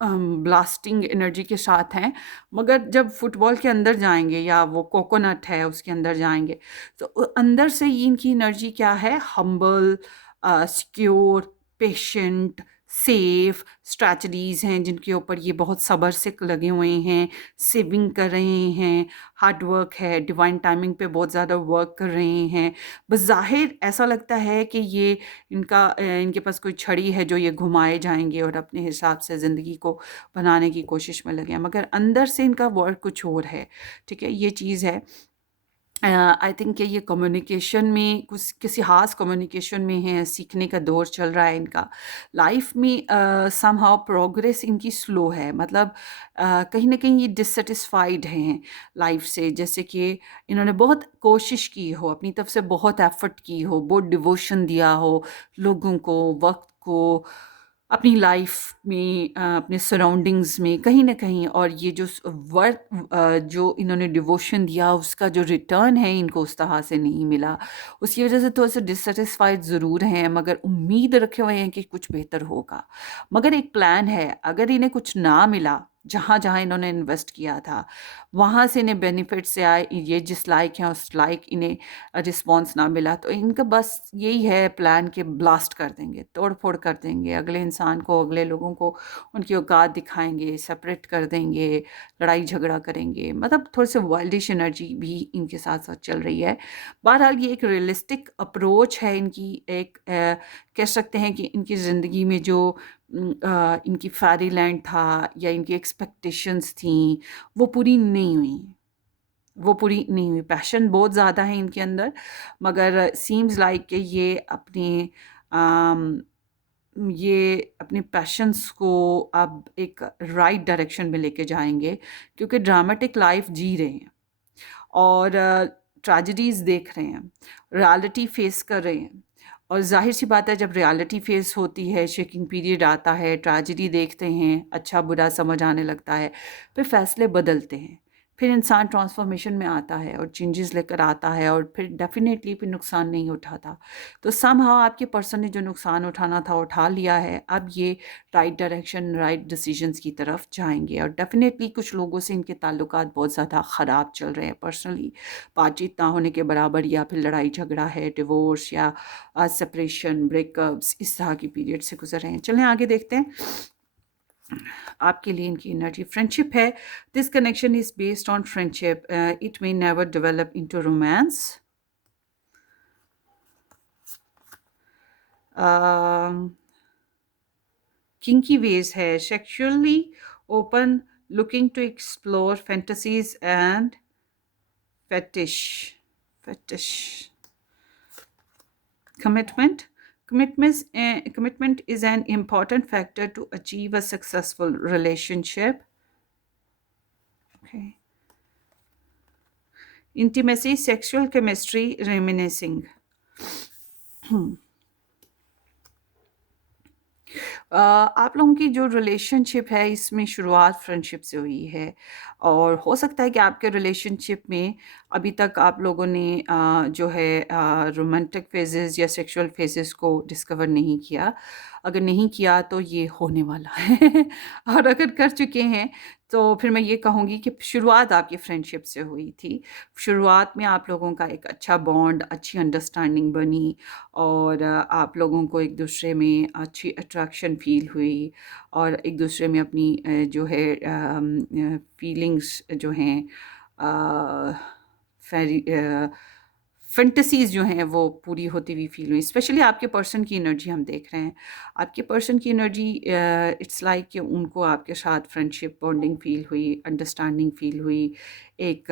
ब्लास्टिंग एनर्जी के साथ हैं, मगर जब फुटबॉल के अंदर जाएँगे या वो कोकोनट है उसके अंदर जाएँगे, तो अंदर से ये इनकी एनर्जी क्या है, humble, secure, patient, safe strategies हैं जिनके ऊपर ये बहुत सब्र से लगे हुए हैं, सेविंग कर रहे हैं, हार्ड वर्क है, डिवाइन टाइमिंग पे बहुत ज़्यादा वर्क कर रहे हैं। बज़ाहिर ऐसा लगता है कि ये इनके पास कोई छड़ी है जो ये घुमाए जाएँगे और अपने हिसाब से ज़िंदगी को बनाने की कोशिश में लगे हैं, मगर अंदर से इनका वर्क कुछ और है, ठीक है? ये चीज़ है। आई थिंक कि ये कम्युनिकेशन में कुछ किसी ख़ास कम्युनिकेशन में है, सीखने का दौर चल रहा है इनका। लाइफ़ में समहाउ प्रोग्रेस इनकी स्लो है, मतलब कहीं न कहीं ये डिससैटिस्फाइड हैं लाइफ़ से। जैसे कि इन्होंने बहुत कोशिश की हो, अपनी तरफ से बहुत एफ़र्ट की हो, बहुत डिवोशन दिया हो लोगों को, वक़्त को, अपनी लाइफ में, अपने सराउंडिंग्स में कहीं न कहीं, और ये जो जो इन्होंने डिवोशन दिया उसका जो रिटर्न है इनको उस तरह से नहीं मिला। उसकी वज़ह से थोड़े-से डिससैटिस्फाइड ज़रूर हैं, मगर उम्मीद रखे हुए हैं कि कुछ बेहतर होगा। मगर एक प्लान है, अगर इन्हें कुछ ना मिला, जहाँ-जहाँ इन्होंने इन्वेस्ट किया था, वहाँ से इन्हें बेनिफिट से आए, ये जिस लायक हैं उस लायक इन्हें रिस्पॉन्स ना मिला, तो इनका बस यही है प्लान कि ब्लास्ट कर देंगे, तोड़-फोड़ कर देंगे, अगले इंसान को, अगले लोगों को उनकी औकात दिखाएँगे, सेपरेट कर देंगे, लड़ाई-झगड़ा करेंगे। मतलब थोड़े-से वाइल्डिश एनर्जी भी इनके साथ-साथ चल रही है। बहरहाल ये एक रियलिस्टिक अप्रोच है इनकी, एक कह सकते हैं कि इनकी ज़िंदगी में जो इनकी फ़ेयरीलैंड था या इनकी एक्सपेक्टेशंस थीं, वो पूरी नहीं हुई। वो पूरी नहीं हुई। पैशन बहुत ज़्यादा है इनके अंदर, मगर सीम्स लाइक कि अम, ये अपने पैशन्स को अब एक राइट डायरेक्शन में लेके जाएँगे, क्योंकि ड्रामेटिक लाइफ़ जी रहे हैं। और ट्रेजेडीज़ देख रहे हैं, रियलिटी फेस कर रहे हैं। और ज़ाहिर सी बात है, जब रियलिटी फेस होती है, शेकिंग पीरियड आता है, ट्रेजेडी देखते हैं, अच्छा बुरा समझ आने लगता है, फिर फैसले बदलते हैं, फिर इंसान ट्रांसफॉर्मेशन में आता है और चेंजेस लेकर आता है, और फिर डेफिनेटली फिर नुकसान नहीं उठाता। तो समहाउ आपके पर्सन ने जो नुकसान उठाना था उठा लिया है, अब ये राइट डायरेक्शन, राइट डिसीजंस की तरफ जाएंगे। और डेफिनेटली कुछ लोगों से इनके ताल्लुकात बहुत ज़्यादा ख़राब चल रहे हैं पर्सनली, बातचीत ना होने के बराबर, या फिर लड़ाई झगड़ा है, डिवोर्स या सेपरेशन, ब्रेकअप्स, इस तरह की पीरियड से गुजर रहे हैं। चलें आगे देखते हैं आपके लिए इनकी एनर्जी। फ्रेंडशिप है, this connection is based on friendship, it may never develop into romance. Kinky ways है, sexually open, looking to explore fantasies and fetish. Commitment is an important factor to achieve a successful relationship. Okay. Intimacy, sexual chemistry, reminiscing. आप लोगों की जो relationship है, इसमें शुरुआत friendship से हुई है, और हो सकता है कि आपके रिलेशनशिप में अभी तक आप लोगों ने जो है रोमांटिक फेजेस या सेक्सुअल फेजेस को डिस्कवर नहीं किया। अगर नहीं किया तो ये होने वाला है और अगर कर चुके हैं तो फिर मैं ये कहूँगी कि शुरुआत आपकी फ्रेंडशिप से हुई थी। शुरुआत में आप लोगों का एक अच्छा बॉन्ड, अच्छी अंडरस्टैंडिंग बनी, और आप लोगों को एक दूसरे में अच्छी अट्रैक्शन फील हुई, और एक दूसरे में अपनी जो है फीलिंग्स जो हैं, फैंटेसीज़ जो हैं वो पूरी होती हुई फील हुई। स्पेशली आपके पर्सन की एनर्जी हम देख रहे हैं। आपके पर्सन की एनर्जी, इट्स लाइक कि उनको आपके साथ फ्रेंडशिप बॉन्डिंग फील हुई, अंडरस्टैंडिंग फील हुई। एक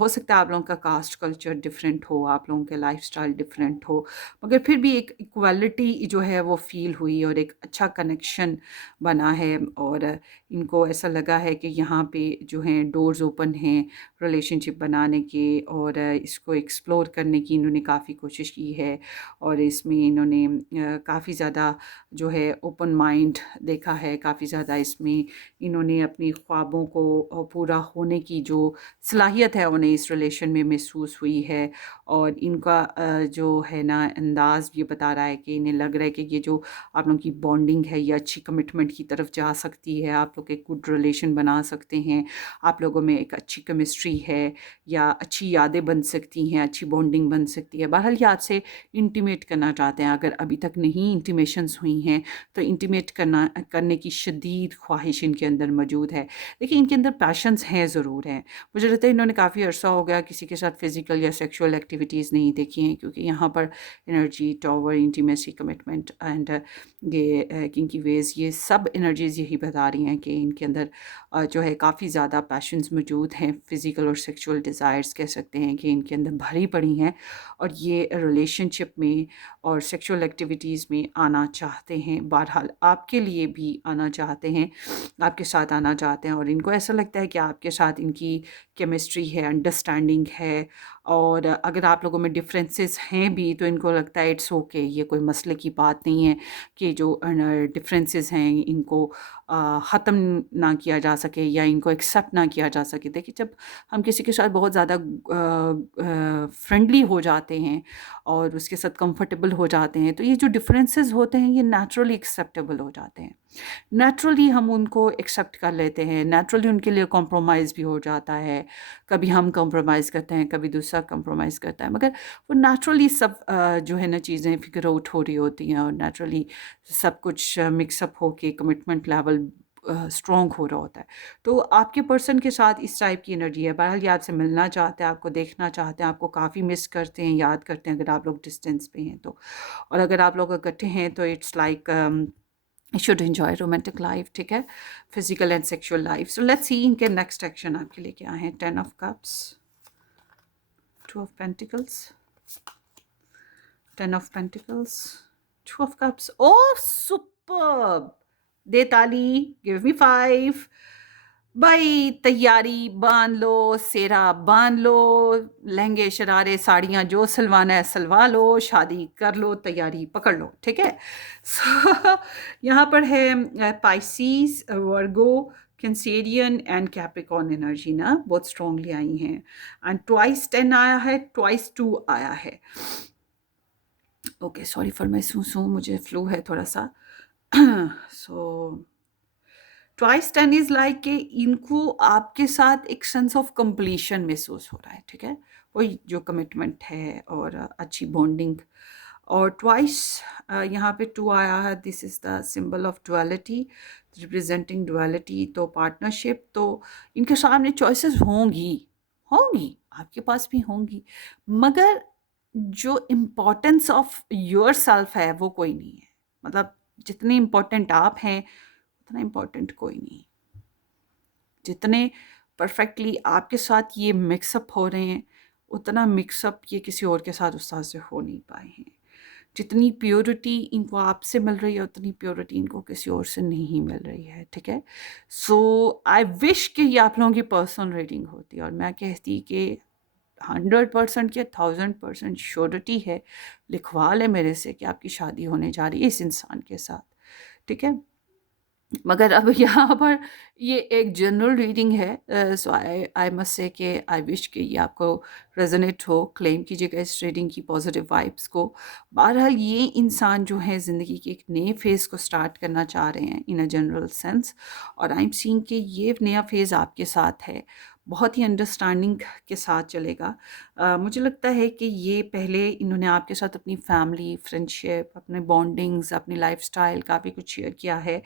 हो सकता है आप लोगों का कास्ट कल्चर डिफरेंट हो, आप लोगों के लाइफस्टाइल डिफरेंट हो, मगर फिर भी एक इक्वालिटी जो है वो फील हुई, और एक अच्छा कनेक्शन बना है, और इनको ऐसा लगा है कि यहाँ पे जो हैं डोर्स ओपन हैं रिलेशनशिप बनाने के, और इसको एक्सप्लोर करने की इन्होंने काफ़ी कोशिश की है, और इसमें इन्होंने काफ़ी ज़्यादा जो है ओपन माइंड देखा है, काफ़ी ज़्यादा इसमें इन्होंने अपनी ख्वाबों को पूरा होने की जो सलाहियत है उन्हें इस रिलेशन में महसूस हुई है। और इनका जो है ना अंदाज़ ये बता रहा है कि इन्हें लग रहा है कि ये जो आप लोगों की बॉन्डिंग है ये अच्छी कमिटमेंट की तरफ जा सकती है, आप लोग एक गुड रिलेशन बना सकते हैं, आप लोगों में एक अच्छी केमिस्ट्री है, या अच्छी यादें बन सकती हैं, अच्छी बॉन्डिंग बन सकती है। बहरहाल ये आपसे इंटीमेट करना चाहते हैं। अगर अभी तक नहीं इंटीमेशंस हुई हैं तो इंटीमेट करने की शदीद ख्वाहिश इनके अंदर मौजूद है। देखिए, इनके अंदर पैशंस हैं, ज़रूर हैं। मुझे लगता है इन्होंने काफ़ी अरसा हो गया किसी के साथ फिज़िकल या सेक्सुअल एक्टिविटीज़ नहीं देखी हैं, क्योंकि यहाँ पर energy, tower, intimacy, commitment and ये किंकी वेज, ये सब एनर्जीज़ यही बता रही हैं कि इनके अंदर जो है काफ़ी ज़्यादा पैशंस मौजूद हैं। फ़िज़िकल और सेक्सुअल डिज़ायर्स कह सकते हैं कि इनके अंदर भरी पड़ी हैं, और ये रिलेशनशिप में और सेक्सुअल एक्टिविटीज़ में आना चाहते हैं। बहरहाल आपके लिए भी आना चाहते हैं, आपके साथ आना चाहते हैं, और इनको ऐसा लगता है कि आपके साथ इनकी केमिस्ट्री है, अंडरस्टैंडिंग है। और अगर आप लोगों में डिफरेंसेस हैं भी तो इनको लगता है इट्स ओके, ये कोई मसले की बात नहीं है कि जो डिफरेंसेस हैं इनको ख़त्म ना किया जा सके या इनको एक्सेप्ट ना किया जा सके। देखिए, जब हम किसी के साथ बहुत ज़्यादा फ्रेंडली हो जाते हैं और उसके साथ कंफर्टेबल हो जाते हैं, तो ये जो डिफरेंसेस होते हैं ये नेचुरली एक्सेप्टेबल हो जाते हैं। नेचुरली हम उनको एक्सेप्ट कर लेते हैं, नेचुरली उनके लिए कॉम्प्रोमाइज़ भी हो जाता है। कभी हम कॉम्प्रोमाइज़ करते हैं, कभी दूसरा कॉम्प्रोमाइज़ करता है, मगर वो नेचुरली सब जो है ना चीज़ें फिगर आउट हो रही होती हैं, और नेचुरली सब कुछ मिक्सअप होके कमिटमेंट लेवल स्ट्रॉन्ग हो रहा होता है। तो आपके पर्सन के साथ इस टाइप की एनर्जी है। बहरहाल ये आपसे मिलना चाहते हैं, आपको देखना चाहते हैं, आपको काफ़ी मिस करते हैं, याद करते हैं अगर आप लोग डिस्टेंस पे हैं तो। और अगर आप लोग इकट्ठे हैं तो it's like should enjoy romantic life, ठीक है, physical and sexual life. So let's see इनके next action आपके लिए क्या है। 10 of cups, 2 of pentacles, 10 of pentacles, 2 of cups. Oh, superb! दे ताली, give me 5. भाई तैयारी बांध लो, सेहरा बांध लो, लहंगे शरारे साड़ियाँ जो सिलवाना है सिलवा लो, शादी कर लो, तैयारी पकड़ लो, ठीक है। सो यहाँ पर है Pisces, Virgo, Cancerian and Capricorn energy ना बहुत स्ट्रांगली आई हैं। एंड ट्वाइस 10 आया है, ट्वाइस 2 आया है। ओके सॉरी फॉर माई सूं, मुझे फ्लू है थोड़ा सा। सो ट्वाइस 10 इज लाइक कि इनको आपके साथ एक सेंस ऑफ कंप्लीशन महसूस हो रहा है, ठीक है। वही जो कमिटमेंट है और अच्छी बॉन्डिंग। और ट्वाइस यहाँ पे 2 आया है, this is the symbol of duality, representing duality. तो पार्टनरशिप, तो इनके सामने चॉइसेस होंगी, होंगी आपके पास भी होंगी, मगर जो इम्पोर्टेंस ऑफ योर सेल्फ है वो कोई नहीं है। मतलब जितने इम्पोर्टेंट आप हैं उतना इम्पोर्टेंट कोई नहीं। जितने परफेक्टली आपके साथ ये मिक्सअप हो रहे हैं उतना मिक्सअप ये किसी और के साथ उस तरह से हो नहीं पाए हैं। जितनी प्योरिटी इनको आपसे मिल रही है उतनी प्योरिटी इनको किसी और से नहीं मिल रही है, ठीक है। सो आई विश कि ये आप लोगों की पर्सनल रीडिंग होती और मैं कहती कि 100% या 1000% श्योरिटी है, लिखवा ले मेरे से कि आपकी शादी होने जा रही है इस इंसान के साथ, ठीक है। मगर अब यहाँ पर ये एक जनरल रीडिंग है, सो आई आई मस्ट से कि आई विश कि ये आपको रेजोनेट हो। क्लेम कीजिएगा इस रीडिंग की पॉजिटिव वाइब्स को। बहरहाल ये इंसान जो है ज़िंदगी के एक नए फेज़ को स्टार्ट करना चाह रहे हैं इन अ जनरल सेंस, और आई एम सीइंग कि ये नया फेज़ आपके साथ है, बहुत ही अंडरस्टैंडिंग के साथ चलेगा। मुझे लगता है कि ये पहले इन्होंने आपके साथ अपनी फैमिली, फ्रेंडशिप, अपने बॉन्डिंग्स, अपनी लाइफस्टाइल काफ़ी कुछ शेयर किया है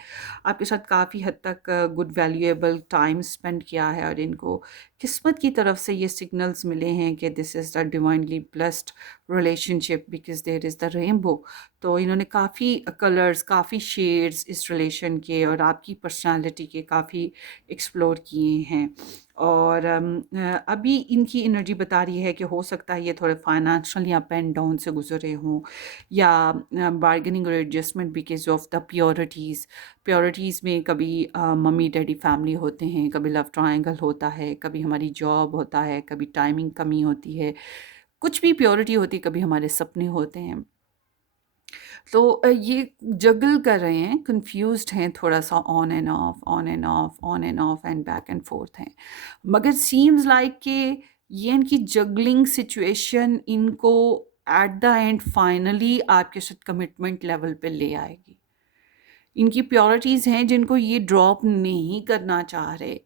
आपके साथ, काफ़ी हद तक गुड वैल्यूएबल टाइम स्पेंड किया है, और इनको किस्मत की तरफ से ये सिग्नल्स मिले हैं कि this is the divinely blessed relationship because there is the rainbow. तो इन्होंने काफ़ी कलर्स, काफ़ी शेड्स इस रिलेशन के और आपकी पर्सनालिटी के काफ़ी एक्सप्लोर किए हैं। और अभी इनकी एनर्जी बता रही है कि हो सकता है ये थोड़े फाइनेंशियली अप एंड डाउन से गुजरे हों, या बार्गेनिंग और एडजस्टमेंट बिकॉज ऑफ द प्योरिटीज़। प्योरिटीज़ में कभी मम्मी डैडी फैमिली होते हैं, कभी लव ट्रायंगल होता है, कभी हमारी जॉब होता है, कभी टाइमिंग कमी होती है, कुछ भी प्योरिटी होती है, कभी हमारे सपने होते हैं। तो ये जगल कर रहे हैं, कंफ्यूज्ड हैं थोड़ा सा, on end of, on end of, on end of and back and fourth हैं। मगर सीम्स लाइक कि ये इनकी जगलिंग सिचुएशन इनको एट द एंड फाइनली आपके साथ कमिटमेंट लेवल पे ले आएगी। इनकी प्योरिटीज़ हैं जिनको ये ड्रॉप नहीं करना चाह रहे,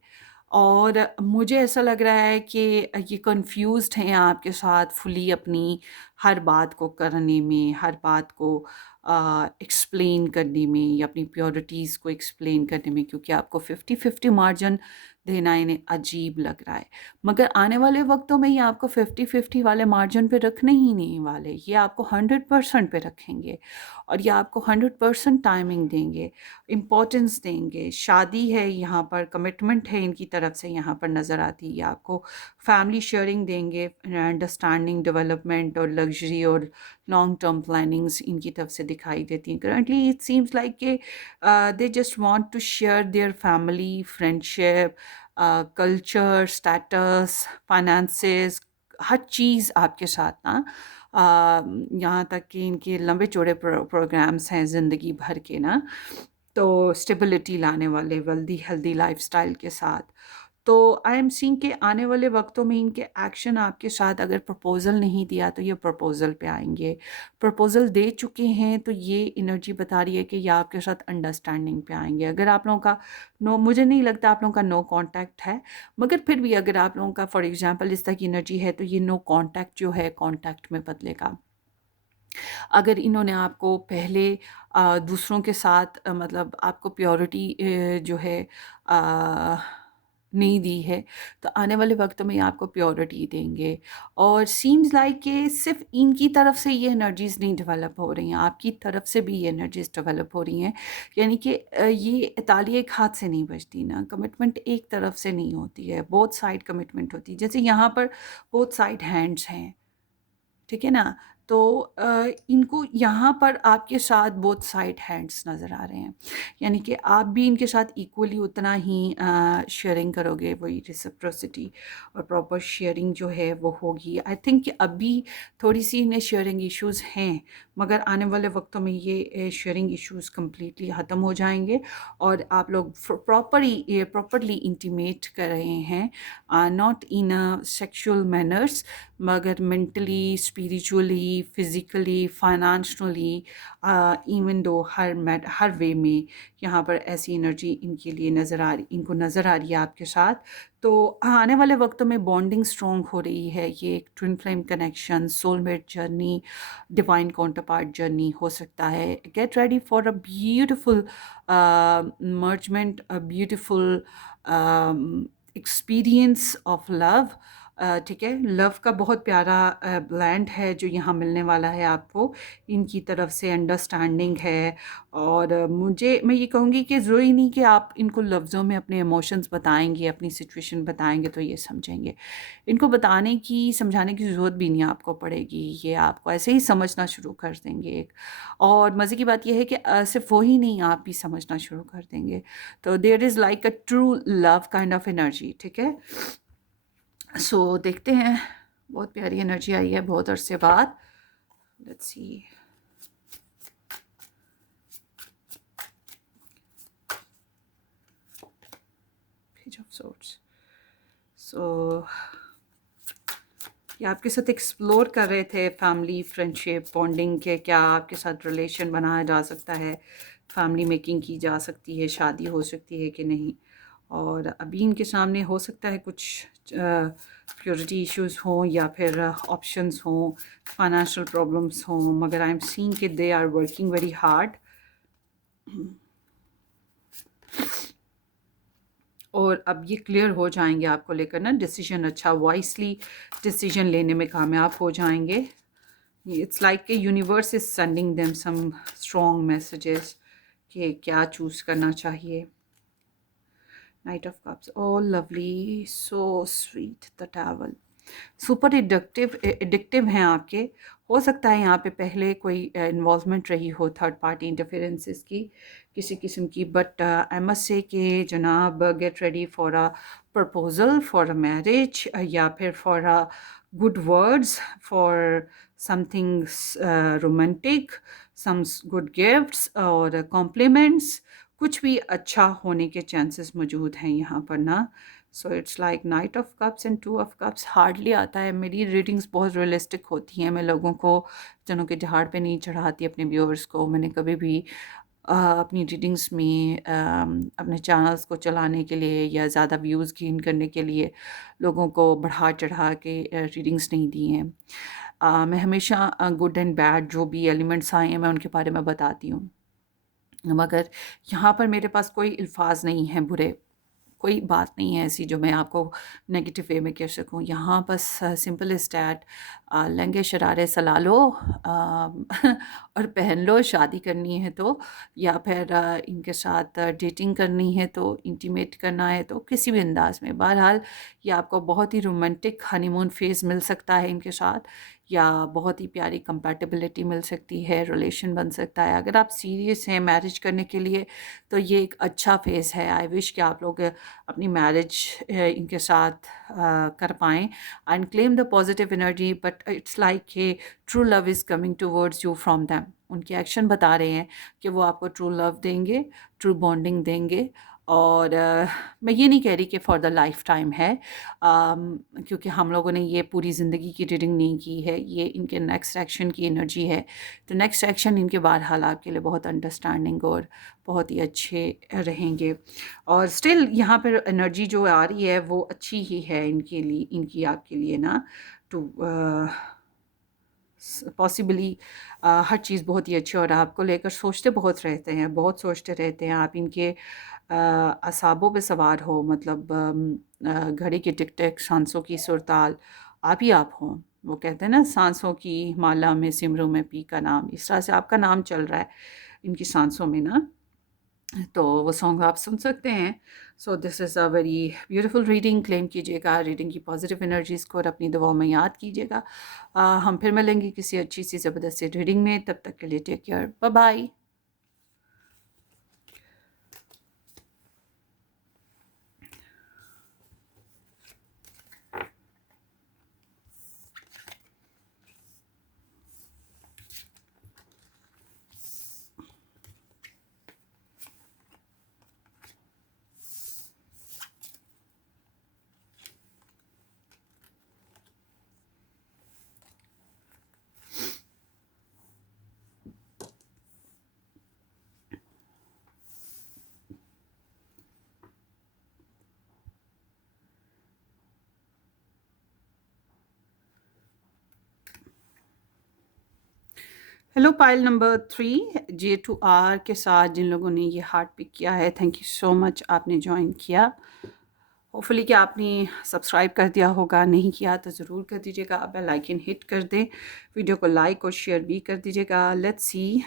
और मुझे ऐसा लग रहा है कि ये कंफ्यूज्ड हैं आपके साथ फुली अपनी हर बात को करने में, हर बात को एक्सप्लेन करने में, या अपनी प्योरिटीज़ को एक्सप्लेन करने में, क्योंकि आपको 50-50 मार्जिन देना इन्हें अजीब लग रहा है। मगर आने वाले वक्तों में ये आपको 50-50 वाले मार्जिन पे रखने ही नहीं वाले, ये आपको 100% पे रखेंगे, और ये आपको 100% टाइमिंग देंगे, इम्पोर्टेंस देंगे। शादी है यहाँ पर, कमिटमेंट है इनकी तरफ से यहाँ पर नज़र आती है आपको, फैमिली शेयरिंग देंगे, अंडरस्टैंडिंग, डेवलपमेंट और लग्जरी और लॉन्ग टर्म प्लानिंग्स इनकी तरफ से दिखाई देती हैं। करंटली इट सीम्स लाइक कि they just want to share their family, friendship, culture, status, finances, हर चीज़ आपके साथ ना, यहाँ तक कि इनके लंबे चौड़े प्रोग्राम्स हैं ज़िंदगी भर के ना, तो स्टेबिलिटी लाने वाले वेल्दी हेल्दी लाइफस्टाइल के साथ। तो आई एम सीइंग के आने वाले वक्तों में इनके एक्शन आपके साथ, अगर प्रपोज़ल नहीं दिया तो ये प्रपोज़ल पे आएंगे, प्रपोज़ल दे चुके हैं तो ये एनर्जी बता रही है कि ये आपके साथ अंडरस्टैंडिंग पे आएंगे। अगर आप लोगों का नो, मुझे नहीं लगता आप लोगों का नो कांटेक्ट है, मगर फिर भी अगर आप लोगों का फॉर एग्जांपल इस तरह की एनर्जी है तो ये नो कांटेक्ट जो है कांटेक्ट में बदलेगा। अगर इन्होंने आपको पहले दूसरों के साथ मतलब आपको प्योरिटी जो है अ, नहीं दी है, तो आने वाले वक्त में ये आपको प्योरिटी देंगे। और सीम्स लाइक कि सिर्फ इनकी तरफ से ये एनर्जीज नहीं डेवलप हो रही हैं, आपकी तरफ से भी ये एनर्जीज डेवलप हो रही हैं। यानी कि ये ताली एक हाथ से नहीं बजती ना, कमिटमेंट एक तरफ से नहीं होती है, बोथ साइड कमिटमेंट होती है। जैसे यहाँ पर बोथ साइड हैंड्स हैं, ठीक है ना। तो इनको यहाँ पर आपके साथ बोथ साइड हैंड्स नज़र आ रहे हैं, यानी कि आप भी इनके साथ इक्वली उतना ही शेयरिंग करोगे, वही रेसिप्रोसिटी और प्रॉपर शेयरिंग जो है वो होगी। आई थिंक अभी थोड़ी सी इन्हें शेयरिंग इश्यूज़ हैं, मगर आने वाले वक्तों में ये शेयरिंग इश्यूज़ कम्प्लीटली ख़त्म हो जाएंगे और आप लोग प्रॉपरली इंटीमेट कर रहे हैं, not in a sexual manners, मगर mentally, spiritually, physically, financially, even though हर वे में यहाँ पर ऐसी एनर्जी इनको नज़र आ रही है आपके साथ। तो आने वाले वक्तों में बॉन्डिंग स्ट्रॉन्ग हो रही है। ये एक twin flame connection, soulmate journey, divine counterpart journey हो सकता है। Get ready for a beautiful mergement, a beautiful experience of love. ठीक है, लव का बहुत प्यारा ब्लेंड है जो यहाँ मिलने वाला है आपको। इनकी तरफ से अंडरस्टैंडिंग है और मैं ये कहूँगी कि ज़रूरी नहीं कि आप इनको लफ्ज़ों में अपने इमोशंस बताएंगे, अपनी सिचुएशन बताएंगे तो ये समझेंगे। इनको बताने की, समझाने की ज़रूरत भी नहीं आपको पड़ेगी, ये आपको ऐसे ही समझना शुरू कर देंगे। और मज़े की बात यह है कि सिर्फ वही नहीं, आप भी समझना शुरू कर देंगे। तो there is like a true love kind of energy. ठीक है, सो देखते हैं। बहुत प्यारी एनर्जी आई है बहुत अरसे बाद। Let's see. Page of swords. So ये आपके साथ एक्सप्लोर कर रहे थे फैमिली, फ्रेंडशिप, बॉन्डिंग के क्या आपके साथ रिलेशन बनाया जा सकता है, फैमिली मेकिंग की जा सकती है, शादी हो सकती है कि नहीं। और अभी इनके सामने हो सकता है कुछ प्योरिटी इश्यूज हों या फिर ऑप्शंस हों, फाइनेंशियल प्रॉब्लम्स हों, मगर आई एम सीइंग कि they are working very hard और अब ये क्लियर हो जाएंगे आपको लेकर ना। डिसीजन अच्छा, वाइसली डिसीजन लेने में कामयाब हो जाएंगे। इट्स लाइक कि universe is sending them some strong messages कि क्या चूज़ करना चाहिए। Knight of cups, oh lovely, so sweet, the travel, super addictive हैं आपके। हो सकता है यहाँ पे पहले कोई इन्वॉल्वमेंट रही हो थर्ड पार्टी इंटरफेरेंसेस की किसी किस्म की, बट आई मस्ट से कि जनाब get ready for a proposal, for a marriage, या फिर for a good words, for something romantic, some good gifts और कॉम्प्लीमेंट्स। कुछ भी अच्छा होने के चांसेस मौजूद हैं यहाँ पर ना। So it's like night of cups and two of cups hardly आता है। मेरी रीडिंग्स बहुत रियलिस्टिक होती हैं, मैं लोगों को जनों के झाड़ पे नहीं चढ़ाती अपने व्यूअर्स को। मैंने कभी भी अपनी रीडिंग्स में अपने चैनल्स को चलाने के लिए या ज़्यादा व्यूज़ गेन करने के लिए लोगों को बढ़ा चढ़ा के रीडिंग्स नहीं दी हैं। मैं हमेशा गुड एंड बैड जो भी एलिमेंट्स आए हैं मैं उनके बारे में बताती हूँ, मगर यहाँ पर मेरे पास कोई अल्फाज नहीं हैं बुरे, कोई बात नहीं है ऐसी जो मैं आपको नेगेटिव वे में कह सकूँ। यहाँ बस सिंपल इज़ डैट, लहंगे शरारे सला लो और पहन लो। शादी करनी है तो, या फिर इनके साथ डेटिंग करनी है तो, इंटीमेट करना है तो किसी भी अंदाज में। बहरहाल ये आपको बहुत ही रोमांटिक हनीमून फेज़ मिल सकता है इनके साथ, या बहुत ही प्यारी कंपैटिबिलिटी मिल सकती है, रिलेशन बन सकता है। अगर आप सीरियस हैं मैरिज करने के लिए तो ये एक अच्छा फेज़ है। आई विश कि आप लोग अपनी मैरिज इनके साथ कर पाएँ and claim the positive energy. But it's like कि true love is coming towards you from them. उनके एक्शन बता रहे हैं कि वो आपको ट्रू लव देंगे, ट्रू बॉन्डिंग देंगे। और मैं ये नहीं कह रही कि फॉर द लाइफ टाइम है, क्योंकि हम लोगों ने ये पूरी ज़िंदगी की रीडिंग नहीं की है, ये इनके नेक्स्ट एक्शन की एनर्जी है। तो नेक्स्ट एक्शन इनके बहरहाल आपके लिए बहुत अंडरस्टैंडिंग और बहुत ही अच्छे रहेंगे। और स्टिल यहाँ पर एनर्जी जो आ रही है वो अच्छी ही है इनके लिए, इनकी आपके लिए ना। टू पॉसिबली हर चीज़ बहुत ही अच्छी, और आपको लेकर सोचते बहुत रहते हैं, बहुत सोचते रहते हैं आप। इनके असाबों पे सवार हो, मतलब घड़ी की टिक टिक, सांसों की सुरताल आप ही आप हों। वो कहते हैं ना, सांसों की माला में सिमरू में पी का नाम, इस तरह से आपका नाम चल रहा है इनकी सांसों में ना। तो वो सॉन्ग आप सुन सकते हैं। So this is a very beautiful reading. Claim कीजिएगा रीडिंग की पॉजिटिव एनर्जीज़ को और अपनी दुआओं में याद कीजिएगा। हम फिर मिलेंगे किसी अच्छी सी ज़बरदस्त रीडिंग में। तब तक के लिए take care, bye bye. Hello pile number 3 J2R के साथ जिन लोगों ने ये हार्ट पिक किया है, थैंक यू सो मच, आपने ज्वाइन किया। होपफुली कि आपने सब्सक्राइब कर दिया होगा, नहीं किया तो ज़रूर कर दीजिएगा। बेल आइकन हिट कर दें, वीडियो को लाइक और शेयर भी कर दीजिएगा। लेट्स सी,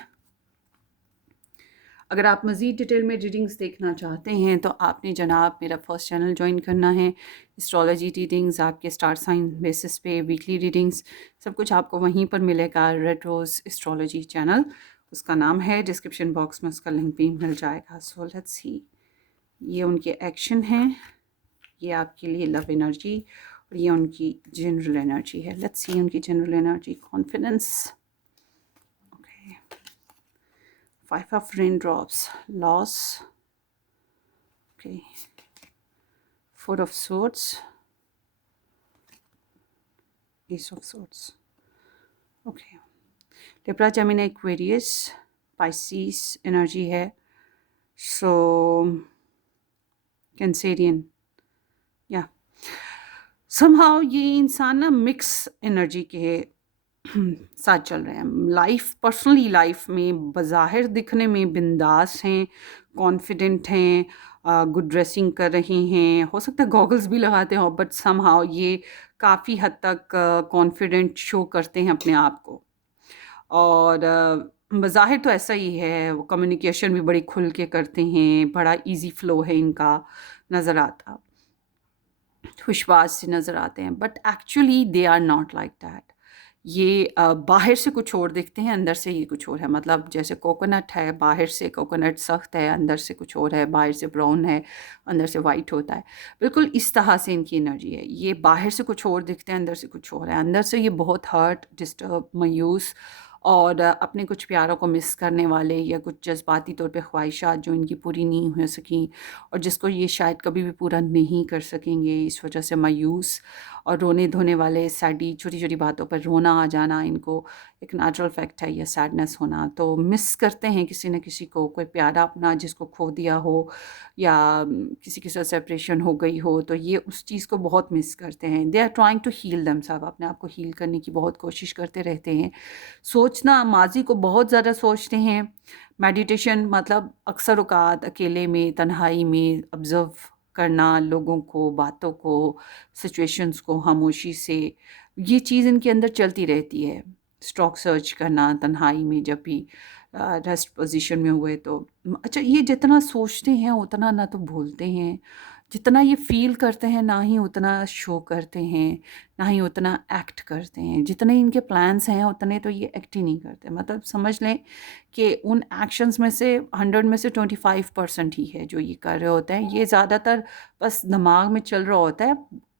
अगर आप मज़ीद डिटेल में रीडिंग्स देखना चाहते हैं तो आपने जनाब मेरा फर्स्ट चैनल ज्वाइन करना है। एस्ट्रोलॉजी रीडिंग्स, आपके स्टार साइन बेसिस पे वीकली रीडिंग्स, सब कुछ आपको वहीं पर मिलेगा। रेड रोज़ एस्ट्रोलॉजी चैनल उसका नाम है, डिस्क्रिप्शन बॉक्स में उसका लिंक भी मिल जाएगा। सो लेट्स सी, ये उनके एक्शन हैं, ये आपके लिए लव एनर्जी और ये उनकी जनरल एनर्जी है। लेट्स सी उनकी general energy. Confidence, okay. 5 of raindrops, loss, okay. 4 of swords, ace of swords, okay. Libra, Gemini, Aquarius, Pisces energy है। सो कैंसेरियन, या समहाउ ये इंसान ना मिक्स एनर्जी के साथ चल रहे हैं। लाइफ, पर्सनली लाइफ में बज़ाहिर दिखने में बिंदास हैं, कॉन्फिडेंट हैं, गुड ड्रेसिंग कर रहे हैं, हो सकता है गॉगल्स भी लगाते हो, बट समहाउ ये काफ़ी हद तक कॉन्फिडेंट शो करते हैं अपने आप को। और बज़ाहिर तो ऐसा ही है, वो कम्युनिकेशन भी बड़ी खुल के करते हैं, बड़ा इजी फ्लो है इनका नज़र आता, विश्वास से नज़र आते हैं, but actually they are not like that. ये बाहर से कुछ और दिखते हैं, अंदर से ये कुछ और है। मतलब जैसे कोकोनट है, बाहर से कोकोनट सख्त है, अंदर से कुछ और है, बाहर से ब्राउन है, अंदर से वाइट होता है। बिल्कुल इस तरह से इनकी एनर्जी है। ये बाहर से कुछ और दिखते हैं, अंदर से कुछ और है। अंदर से ये बहुत हर्ट, डिस्टर्ब, मायूस और अपने कुछ प्यारों को मिस करने वाले, या कुछ जज्बाती तौर पे ख्वाहिशात जो इनकी पूरी नहीं हो सकी और जिसको ये शायद कभी भी पूरा नहीं कर सकेंगे, इस वजह से मायूस और रोने धोने वाले, सैडी, छोटी छोटी बातों पर रोना आ जाना, इनको एक नेचुरल फैक्ट है ये सैडनेस होना। तो मिस करते हैं किसी न किसी को, कोई प्यारा अपना जिसको खो दिया हो, या किसी के साथ सेपरेशन हो गई हो, तो ये उस चीज़ को बहुत मिस करते हैं। They are trying to heal them साहब, अपने आप को हील करने की बहुत कोशिश करते रहते हैं। सोचना, माजी को बहुत ज़्यादा सोचते हैं। मेडिटेशन मतलब अक्सर औकात अकेले में, तन्हाई में ऑब्ज़र्व करना लोगों को, बातों को, सिचुएशंस को खामोशी से, ये चीज़ इनके अंदर चलती रहती है। स्टॉक सर्च करना तन्हाई में, जब भी रेस्ट पोजीशन में हुए तो। अच्छा, ये जितना सोचते हैं उतना ना तो भूलते हैं, जितना ये फ़ील करते हैं ना ही उतना शो करते हैं, ना ही उतना एक्ट करते हैं। जितने इनके प्लान्स हैं उतने तो ये एक्ट ही नहीं करते। मतलब समझ लें कि उन एक्शंस में से 100 में से 25% ही है जो ये कर रहे होते हैं। ये ज़्यादातर बस दिमाग में चल रहा होता है,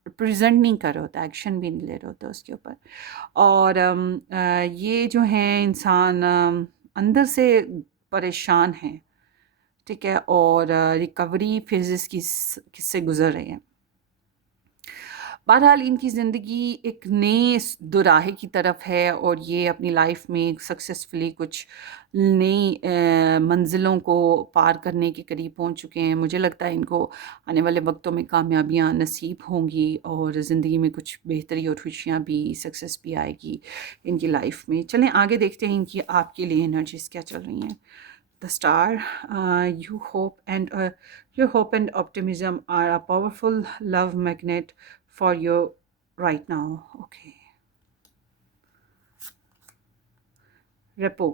प्रेज़ेंट नहीं कर रहे होता, एक्शन भी नहीं ले रहे होते उसके ऊपर। और ये जो हैं इंसान अंदर से परेशान हैं, ठीक है? और रिकवरी फ़ेज़ेस से गुज़र रहे हैं। बहरहाल इनकी ज़िंदगी एक नए दोराहे की तरफ है और ये अपनी लाइफ में सक्सेसफुली कुछ नई मंजिलों को पार करने के करीब पहुंच चुके हैं। मुझे लगता है इनको आने वाले वक्तों में कामयाबियां नसीब होंगी और ज़िंदगी में कुछ बेहतरी और खुशियां भी, सक्सेस भी आएगी इनकी लाइफ में। चलें आगे देखते हैं इनकी आपके लिए एनर्जीज क्या चल रही हैं। The star, your hope and optimism are a powerful love magnet for you right now. Okay. Repo,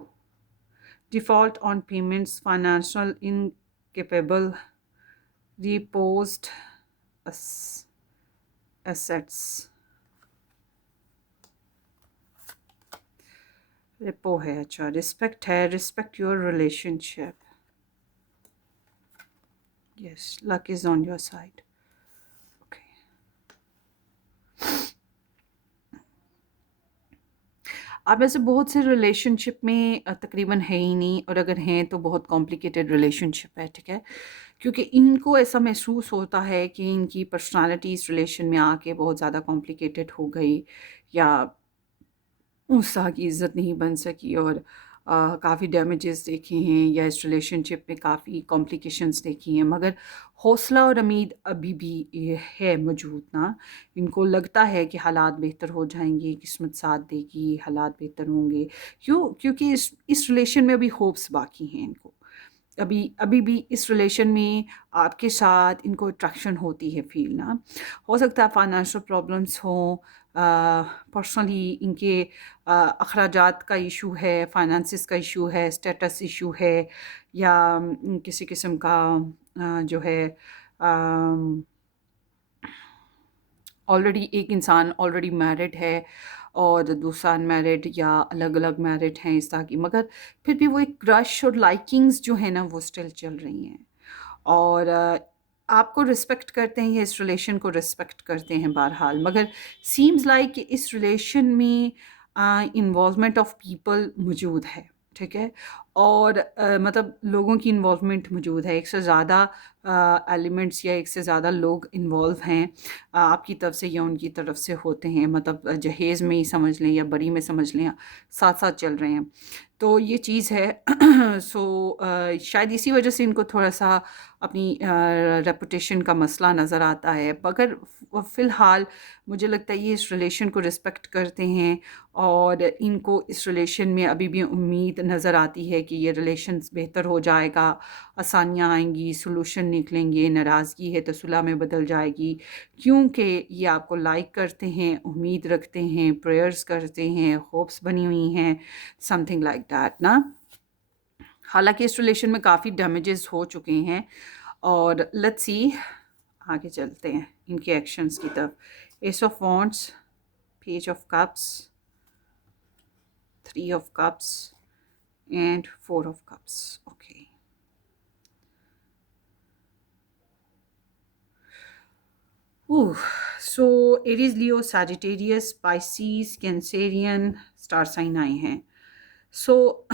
default on payments, financial incapable, reposed assets, repo है, अच्छा रिस्पेक्ट है, respect your relationship, yes luck is on your side. Okay, आप ऐसे बहुत से relationship में तकरीबन है ही नहीं, और अगर हैं तो बहुत कॉम्प्लिकेटेड रिलेशनशिप है, ठीक है, क्योंकि इनको ऐसा महसूस होता है कि इनकी पर्सनालिटी इस रिलेशन में आके बहुत ज़्यादा कॉम्प्लिकेटेड हो गई, या उस की इज़्ज़त नहीं बन सकी, और काफ़ी डैमेजेस देखे हैं, या इस रिलेशनशिप में काफ़ी कॉम्प्लिकेशंस देखी हैं, मगर हौसला और उम्मीद अभी भी ये है मौजूद ना। इनको लगता है कि हालात बेहतर हो जाएंगे, किस्मत साथ देगी, हालात बेहतर होंगे। क्योंकि इस रिलेशन में अभी होप्स बाकी हैं इनको। अभी अभी भी इस रिलेशन में आपके साथ इनको अट्रैक्शन होती है, फील ना। हो सकता है फाइनेंशियल प्रॉब्लम्स हों, पर्सनली इनके अखराजात का इशू है, फाइनेंसिस का इशू है, स्टेटस इशू है, या किसी किस्म का जो है ऑलरेडी एक इंसान ऑलरेडी मैरिड है और दूसरा अनमैरिड या अलग अलग मैरिड हैं इस तरह की, मगर फिर भी वो एक क्रश और लाइकिंग्स जो है ना वो स्टिल चल रही हैं, और आपको रिस्पेक्ट करते हैं, ये इस रिलेशन को रिस्पेक्ट करते हैं बहरहाल, मगर सीम्स लाइक कि इस रिलेशन में इन्वॉल्वमेंट ऑफ पीपल मौजूद है, ठीक है, और मतलब लोगों की इन्वॉल्वमेंट मौजूद है, एक से ज़्यादा एलिमेंट्स या एक से ज़्यादा लोग इन्वॉल्व हैं, आपकी तरफ से या उनकी तरफ से होते हैं, मतलब जहेज़ में ही समझ लें या बरी में समझ लें, साथ साथ चल रहे हैं, तो ये चीज़ है। सो शायद इसी वजह से इनको थोड़ा सा अपनी रेपुटेशन का मसला नज़र आता है, मगर फ़िलहाल मुझे लगता है ये इस रिलेशन को रिस्पेक्ट करते हैं, और इनको इस रिलेशन में अभी भी उम्मीद नज़र आती है कि ये रिलेशन बेहतर हो जाएगा, आसानियाँ आएंगी, सोल्यूशन निकलेंगे, नाराज़गी है तो सुलह में बदल जाएगी, क्योंकि ये आपको लाइक करते हैं, उम्मीद रखते हैं, प्रेयर्स करते हैं, होप्स बनी हुई हैं, समथिंग लाइक दैट ना। हालांकि इस रिलेशन में काफ़ी डैमेजेस हो चुके हैं, और लेट्स सी आगे चलते हैं इनके एक्शंस की तरफ। Ace of wands, page of cups, 3 of cups and 4 of cups. Okay, so Aries, Leo, Sagittarius, Pisces, Cancerian star sign आए हैं। सो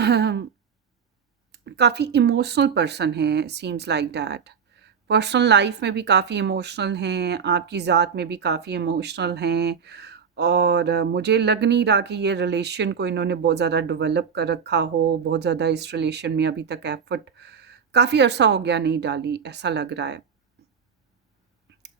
काफ़ी इमोशनल पर्सन है, seems like that. Personal life में भी काफ़ी इमोशनल हैं, आपकी ज़ात में भी काफ़ी इमोशनल हैं, और मुझे लग नहीं रहा कि ये रिलेशन को इन्होंने बहुत ज़्यादा डेवलप कर रखा हो, बहुत ज़्यादा इस रिलेशन में अभी तक एफर्ट काफ़ी अरसा हो गया नहीं डाली, ऐसा लग रहा है।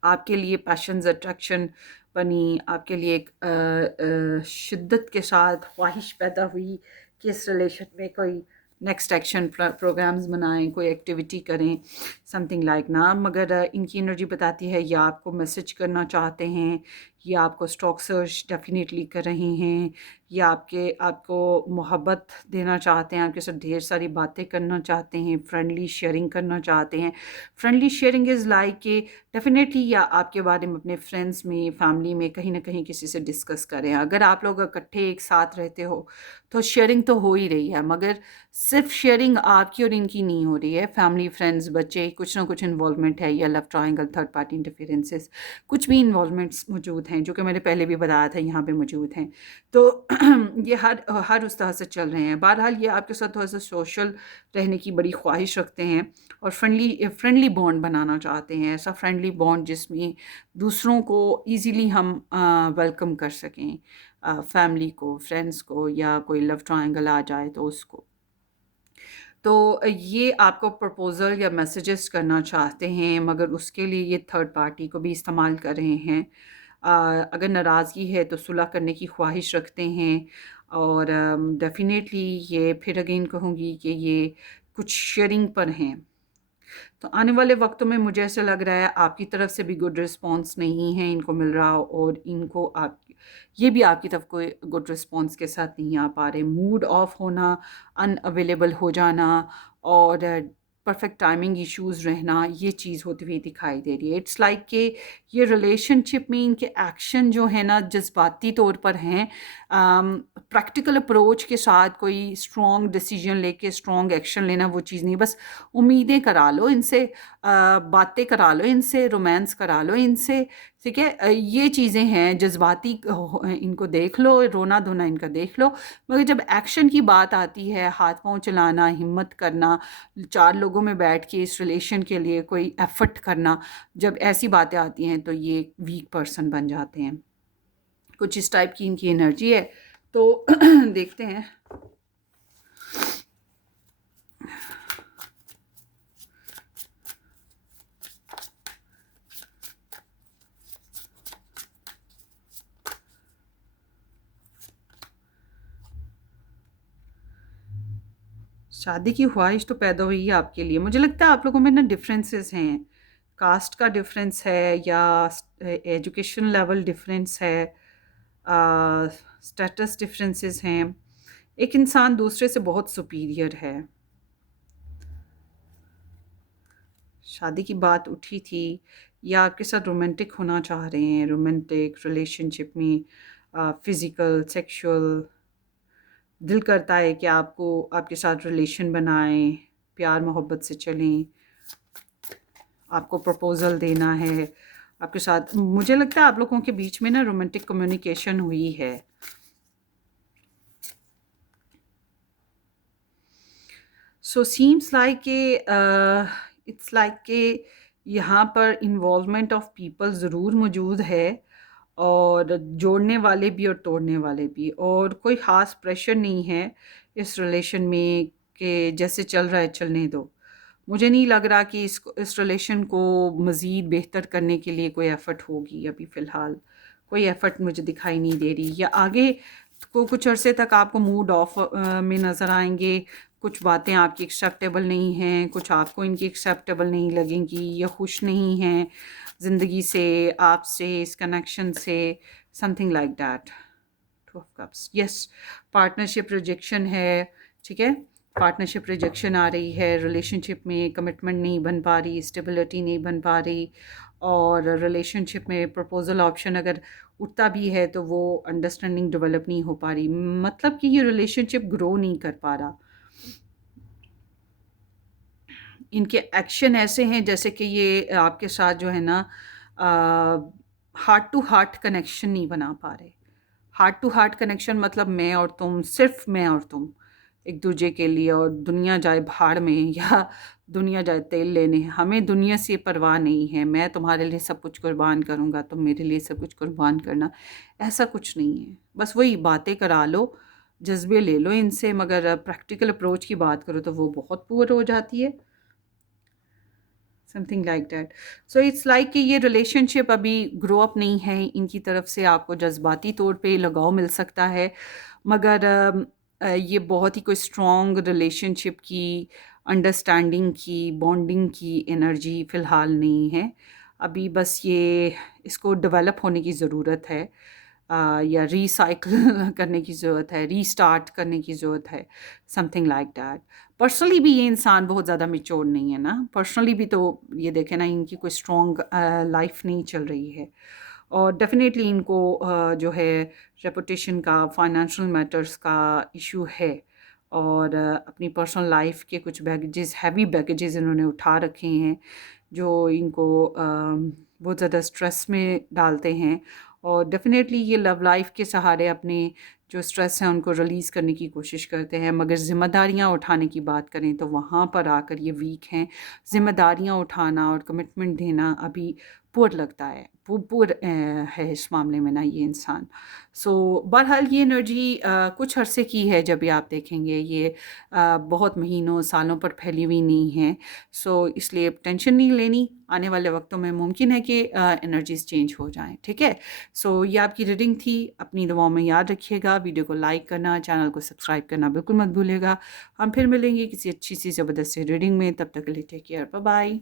आपके लिए पैशंस अट्रैक्शन बनी, आपके लिए एक शिद्दत के साथ ख्वाहिश पैदा हुई कि इस रिलेशन में कोई नेक्स्ट एक्शन प्रोग्राम्स बनाएं, कोई एक्टिविटी करें, समथिंग लाइक ना, मगर इनकी एनर्जी बताती है या आपको मैसेज करना चाहते हैं, या आपको स्टॉक सर्च डेफिनेटली कर रहे हैं, या आपको मोहब्बत देना चाहते हैं, आपके साथ ढेर सारी बातें करना चाहते हैं, फ्रेंडली शेयरिंग करना चाहते हैं। फ्रेंडली शेयरिंग इज़ लाइक कि डेफिनेटली या आपके बारे में अपने फ्रेंड्स में, फैमिली में कहीं ना कहीं किसी से डिस्कस करें। अगर आप लोग इकट्ठे एक साथ रहते हो तो शेयरिंग तो हो ही रही है, मगर सिर्फ शेयरिंग आपकी और इनकी नहीं हो रही है, फैमिली, फ्रेंड्स, बच्चे, कुछ ना कुछ इन्वॉल्वमेंट है, या love triangle, third party interferences, कुछ भी इन्वॉल्वमेंट्स मौजूद हैं जो कि मैंने पहले भी बताया था यहाँ पे मौजूद हैं। तो ये हर उस तरह से चल रहे हैं। बहरहाल ये आपके साथ थोड़ा सा सोशल रहने की बड़ी ख्वाहिश रखते हैं, और फ्रेंडली बॉन्ड बनाना चाहते हैं, ऐसा फ्रेंडली बॉन्ड जिसमें दूसरों को इजीली हम वेलकम कर सकें, फैमिली को, फ्रेंड्स को, या कोई लव ट्रायंगल आ जाए तो उसको। तो ये आपको प्रपोज़ल या मैसेजेस करना चाहते हैं, मगर उसके लिए ये थर्ड पार्टी को भी इस्तेमाल कर रहे हैं। अगर नाराज़गी है तो सुलह करने की ख्वाहिश रखते हैं, और डेफ़िनेटली ये फिर अगेन कहूँगी कि ये कुछ शेयरिंग पर हैं। तो आने वाले वक्तों में मुझे ऐसा लग रहा है आपकी तरफ से भी गुड रिस्पॉन्स नहीं है इनको मिल रहा, और इनको आप ये भी आपकी तरफ कोई गुड रिस्पॉन्स के साथ नहीं आ पा रहे। मूड ऑफ होना, अनअवेलेबल हो जाना, और परफेक्ट टाइमिंग इश्यूज रहना, ये चीज़ होती हुई दिखाई दे रही है। इट्स लाइक कि ये रिलेशनशिप में इनके एक्शन जो है ना जज्बाती तौर पर हैं, प्रैक्टिकल अप्रोच के साथ कोई स्ट्रॉन्ग डिसीजन लेके स्ट्रॉन्ग एक्शन लेना वो चीज़ नहीं। बस उम्मीदें करा लो इनसे, बातें करा लो इनसे, रोमांस करा लो इनसे, ठीक है। ये चीज़ें हैं जज्बाती, इनको देख लो, रोना धोना इनका देख लो। मगर जब एक्शन की बात आती है, हाथ पांव चलाना, हिम्मत करना, चार लोगों में बैठ के इस रिलेशन के लिए कोई एफर्ट करना, जब ऐसी बातें आती हैं तो ये वीक पर्सन बन जाते हैं। कुछ इस टाइप की इनकी एनर्जी है। तो देखते हैं। शादी की ख्वाहिश तो पैदा हुई है आपके लिए। मुझे लगता है आप लोगों में ना डिफरेंसेस हैं, कास्ट का डिफरेंस है या एजुकेशन लेवल डिफरेंस है, स्टेटस डिफरेंसेस हैं। एक इंसान दूसरे से बहुत सुपीरियर है। शादी की बात उठी थी या आपके साथ रोमांटिक होना चाह रहे हैं, रोमांटिक रिलेशनशिप में, फिज़िकल सेक्सुअल, दिल करता है कि आपको आपके साथ रिलेशन बनाएं, प्यार मोहब्बत से चलें, आपको प्रपोज़ल देना है आपके साथ। मुझे लगता है आप लोगों के बीच में ना रोमांटिक कम्युनिकेशन हुई है। सो सीम्स लाइक के इट्स लाइक के यहाँ पर इन्वॉल्वमेंट ऑफ पीपल ज़रूर मौजूद है, और जोड़ने वाले भी और तोड़ने वाले भी, और कोई ख़ास प्रेशर नहीं है इस रिलेशन में कि जैसे चल रहा है चलने दो। मुझे नहीं लग रहा कि इस रिलेशन को मज़ीद बेहतर करने के लिए कोई एफ़र्ट होगी। अभी फ़िलहाल कोई एफ़र्ट मुझे दिखाई नहीं दे रही, या आगे को कुछ अरसे तक आपको मूड ऑफ में नज़र आएंगे। कुछ बातें आपकी एक्सेप्टेबल नहीं हैं, कुछ आपको इनकी एक्सेप्टेबल नहीं लगेंगी, या खुश नहीं हैं ज़िंदगी से, आपसे, इस कनेक्शन से, something like that. Two of cups, yes, partnership rejection है, ठीक है। पार्टनरशिप रिजेक्शन आ रही है, रिलेशनशिप में कमिटमेंट नहीं बन पा रही, स्टेबिलिटी नहीं बन पा रही, और रिलेशनशिप में प्रपोजल ऑप्शन अगर उठता भी है तो वो अंडरस्टैंडिंग डेवलप नहीं हो पा रही। मतलब कि ये रिलेशनशिप ग्रो नहीं कर पा रहा। इनके एक्शन ऐसे हैं जैसे कि ये आपके साथ जो है ना हार्ट टू हार्ट कनेक्शन नहीं बना पा रहे। हार्ट टू हार्ट कनेक्शन मतलब मैं और तुम, सिर्फ मैं और तुम एक दूजे के लिए, और दुनिया जाए भाड़ में या दुनिया जाए तेल लेने, हमें दुनिया से परवाह नहीं है। मैं तुम्हारे लिए सब कुछ कुर्बान करूँगा, तुम मेरे लिए सब कुछ कुर्बान करना, ऐसा कुछ नहीं है। बस वही बातें करा लो, जज्बे ले लो इनसे, मगर प्रैक्टिकल अप्रोच की बात करो तो वो बहुत पुअर हो जाती है। Something like that. So it's like कि ये रिलेशनशिप अभी ग्रो अप नहीं है इनकी तरफ से। आपको जज्बाती तौर पे लगाव मिल सकता है, मगर ये बहुत ही कोई स्ट्रॉन्ग रिलेशनशिप की, अंडरस्टैंडिंग की, बॉन्डिंग की एनर्जी फ़िलहाल नहीं है अभी। बस ये इसको डेवलप होने की ज़रूरत है, या रीसाइकिल करने की ज़रूरत है, रीस्टार्ट करने की ज़रूरत है, समथिंग लाइक दैट। पर्सनली भी ये इंसान बहुत ज़्यादा मैच्योर नहीं है ना। पर्सनली भी तो ये देखें ना, इनकी कोई स्ट्रॉन्ग लाइफ नहीं चल रही है, और डेफिनेटली इनको जो है रेपुटेशन का, फाइनेंशियल मैटर्स का इशू है, और अपनी पर्सनल लाइफ के कुछ बैगेजेस, हैवी बैगेजेस इन्होंने उठा रखे हैं जो इनको बहुत ज़्यादा स्ट्रेस में डालते हैं। और डेफिनेटली ये लव लाइफ के सहारे अपने जो स्ट्रेस है उनको रिलीज़ करने की कोशिश करते हैं, मगर ज़िम्मेदारियाँ उठाने की बात करें तो वहाँ पर आकर ये वीक हैं। ज़िम्मेदारियाँ उठाना और कमिटमेंट देना अभी पुअर लगता है, पुअर है इस मामले में ना ये इंसान। सो बहरहाल ये एनर्जी कुछ अरसे की है, जब भी आप देखेंगे ये बहुत महीनों सालों पर फैली हुई नहीं है। सो इसलिए टेंशन नहीं लेनी, आने वाले वक्तों में मुमकिन है कि एनर्जीज चेंज हो जाएं, ठीक है। सो ये आपकी रीडिंग थी, अपनी दुआओं में याद रखिएगा। वीडियो को लाइक करना, चैनल को सब्सक्राइब करना बिल्कुल मत भूलिएगा। हम फिर मिलेंगे किसी अच्छी सी ज़बरदस्त रीडिंग में, तब तक के लिए टेक केयर, बाय बाय।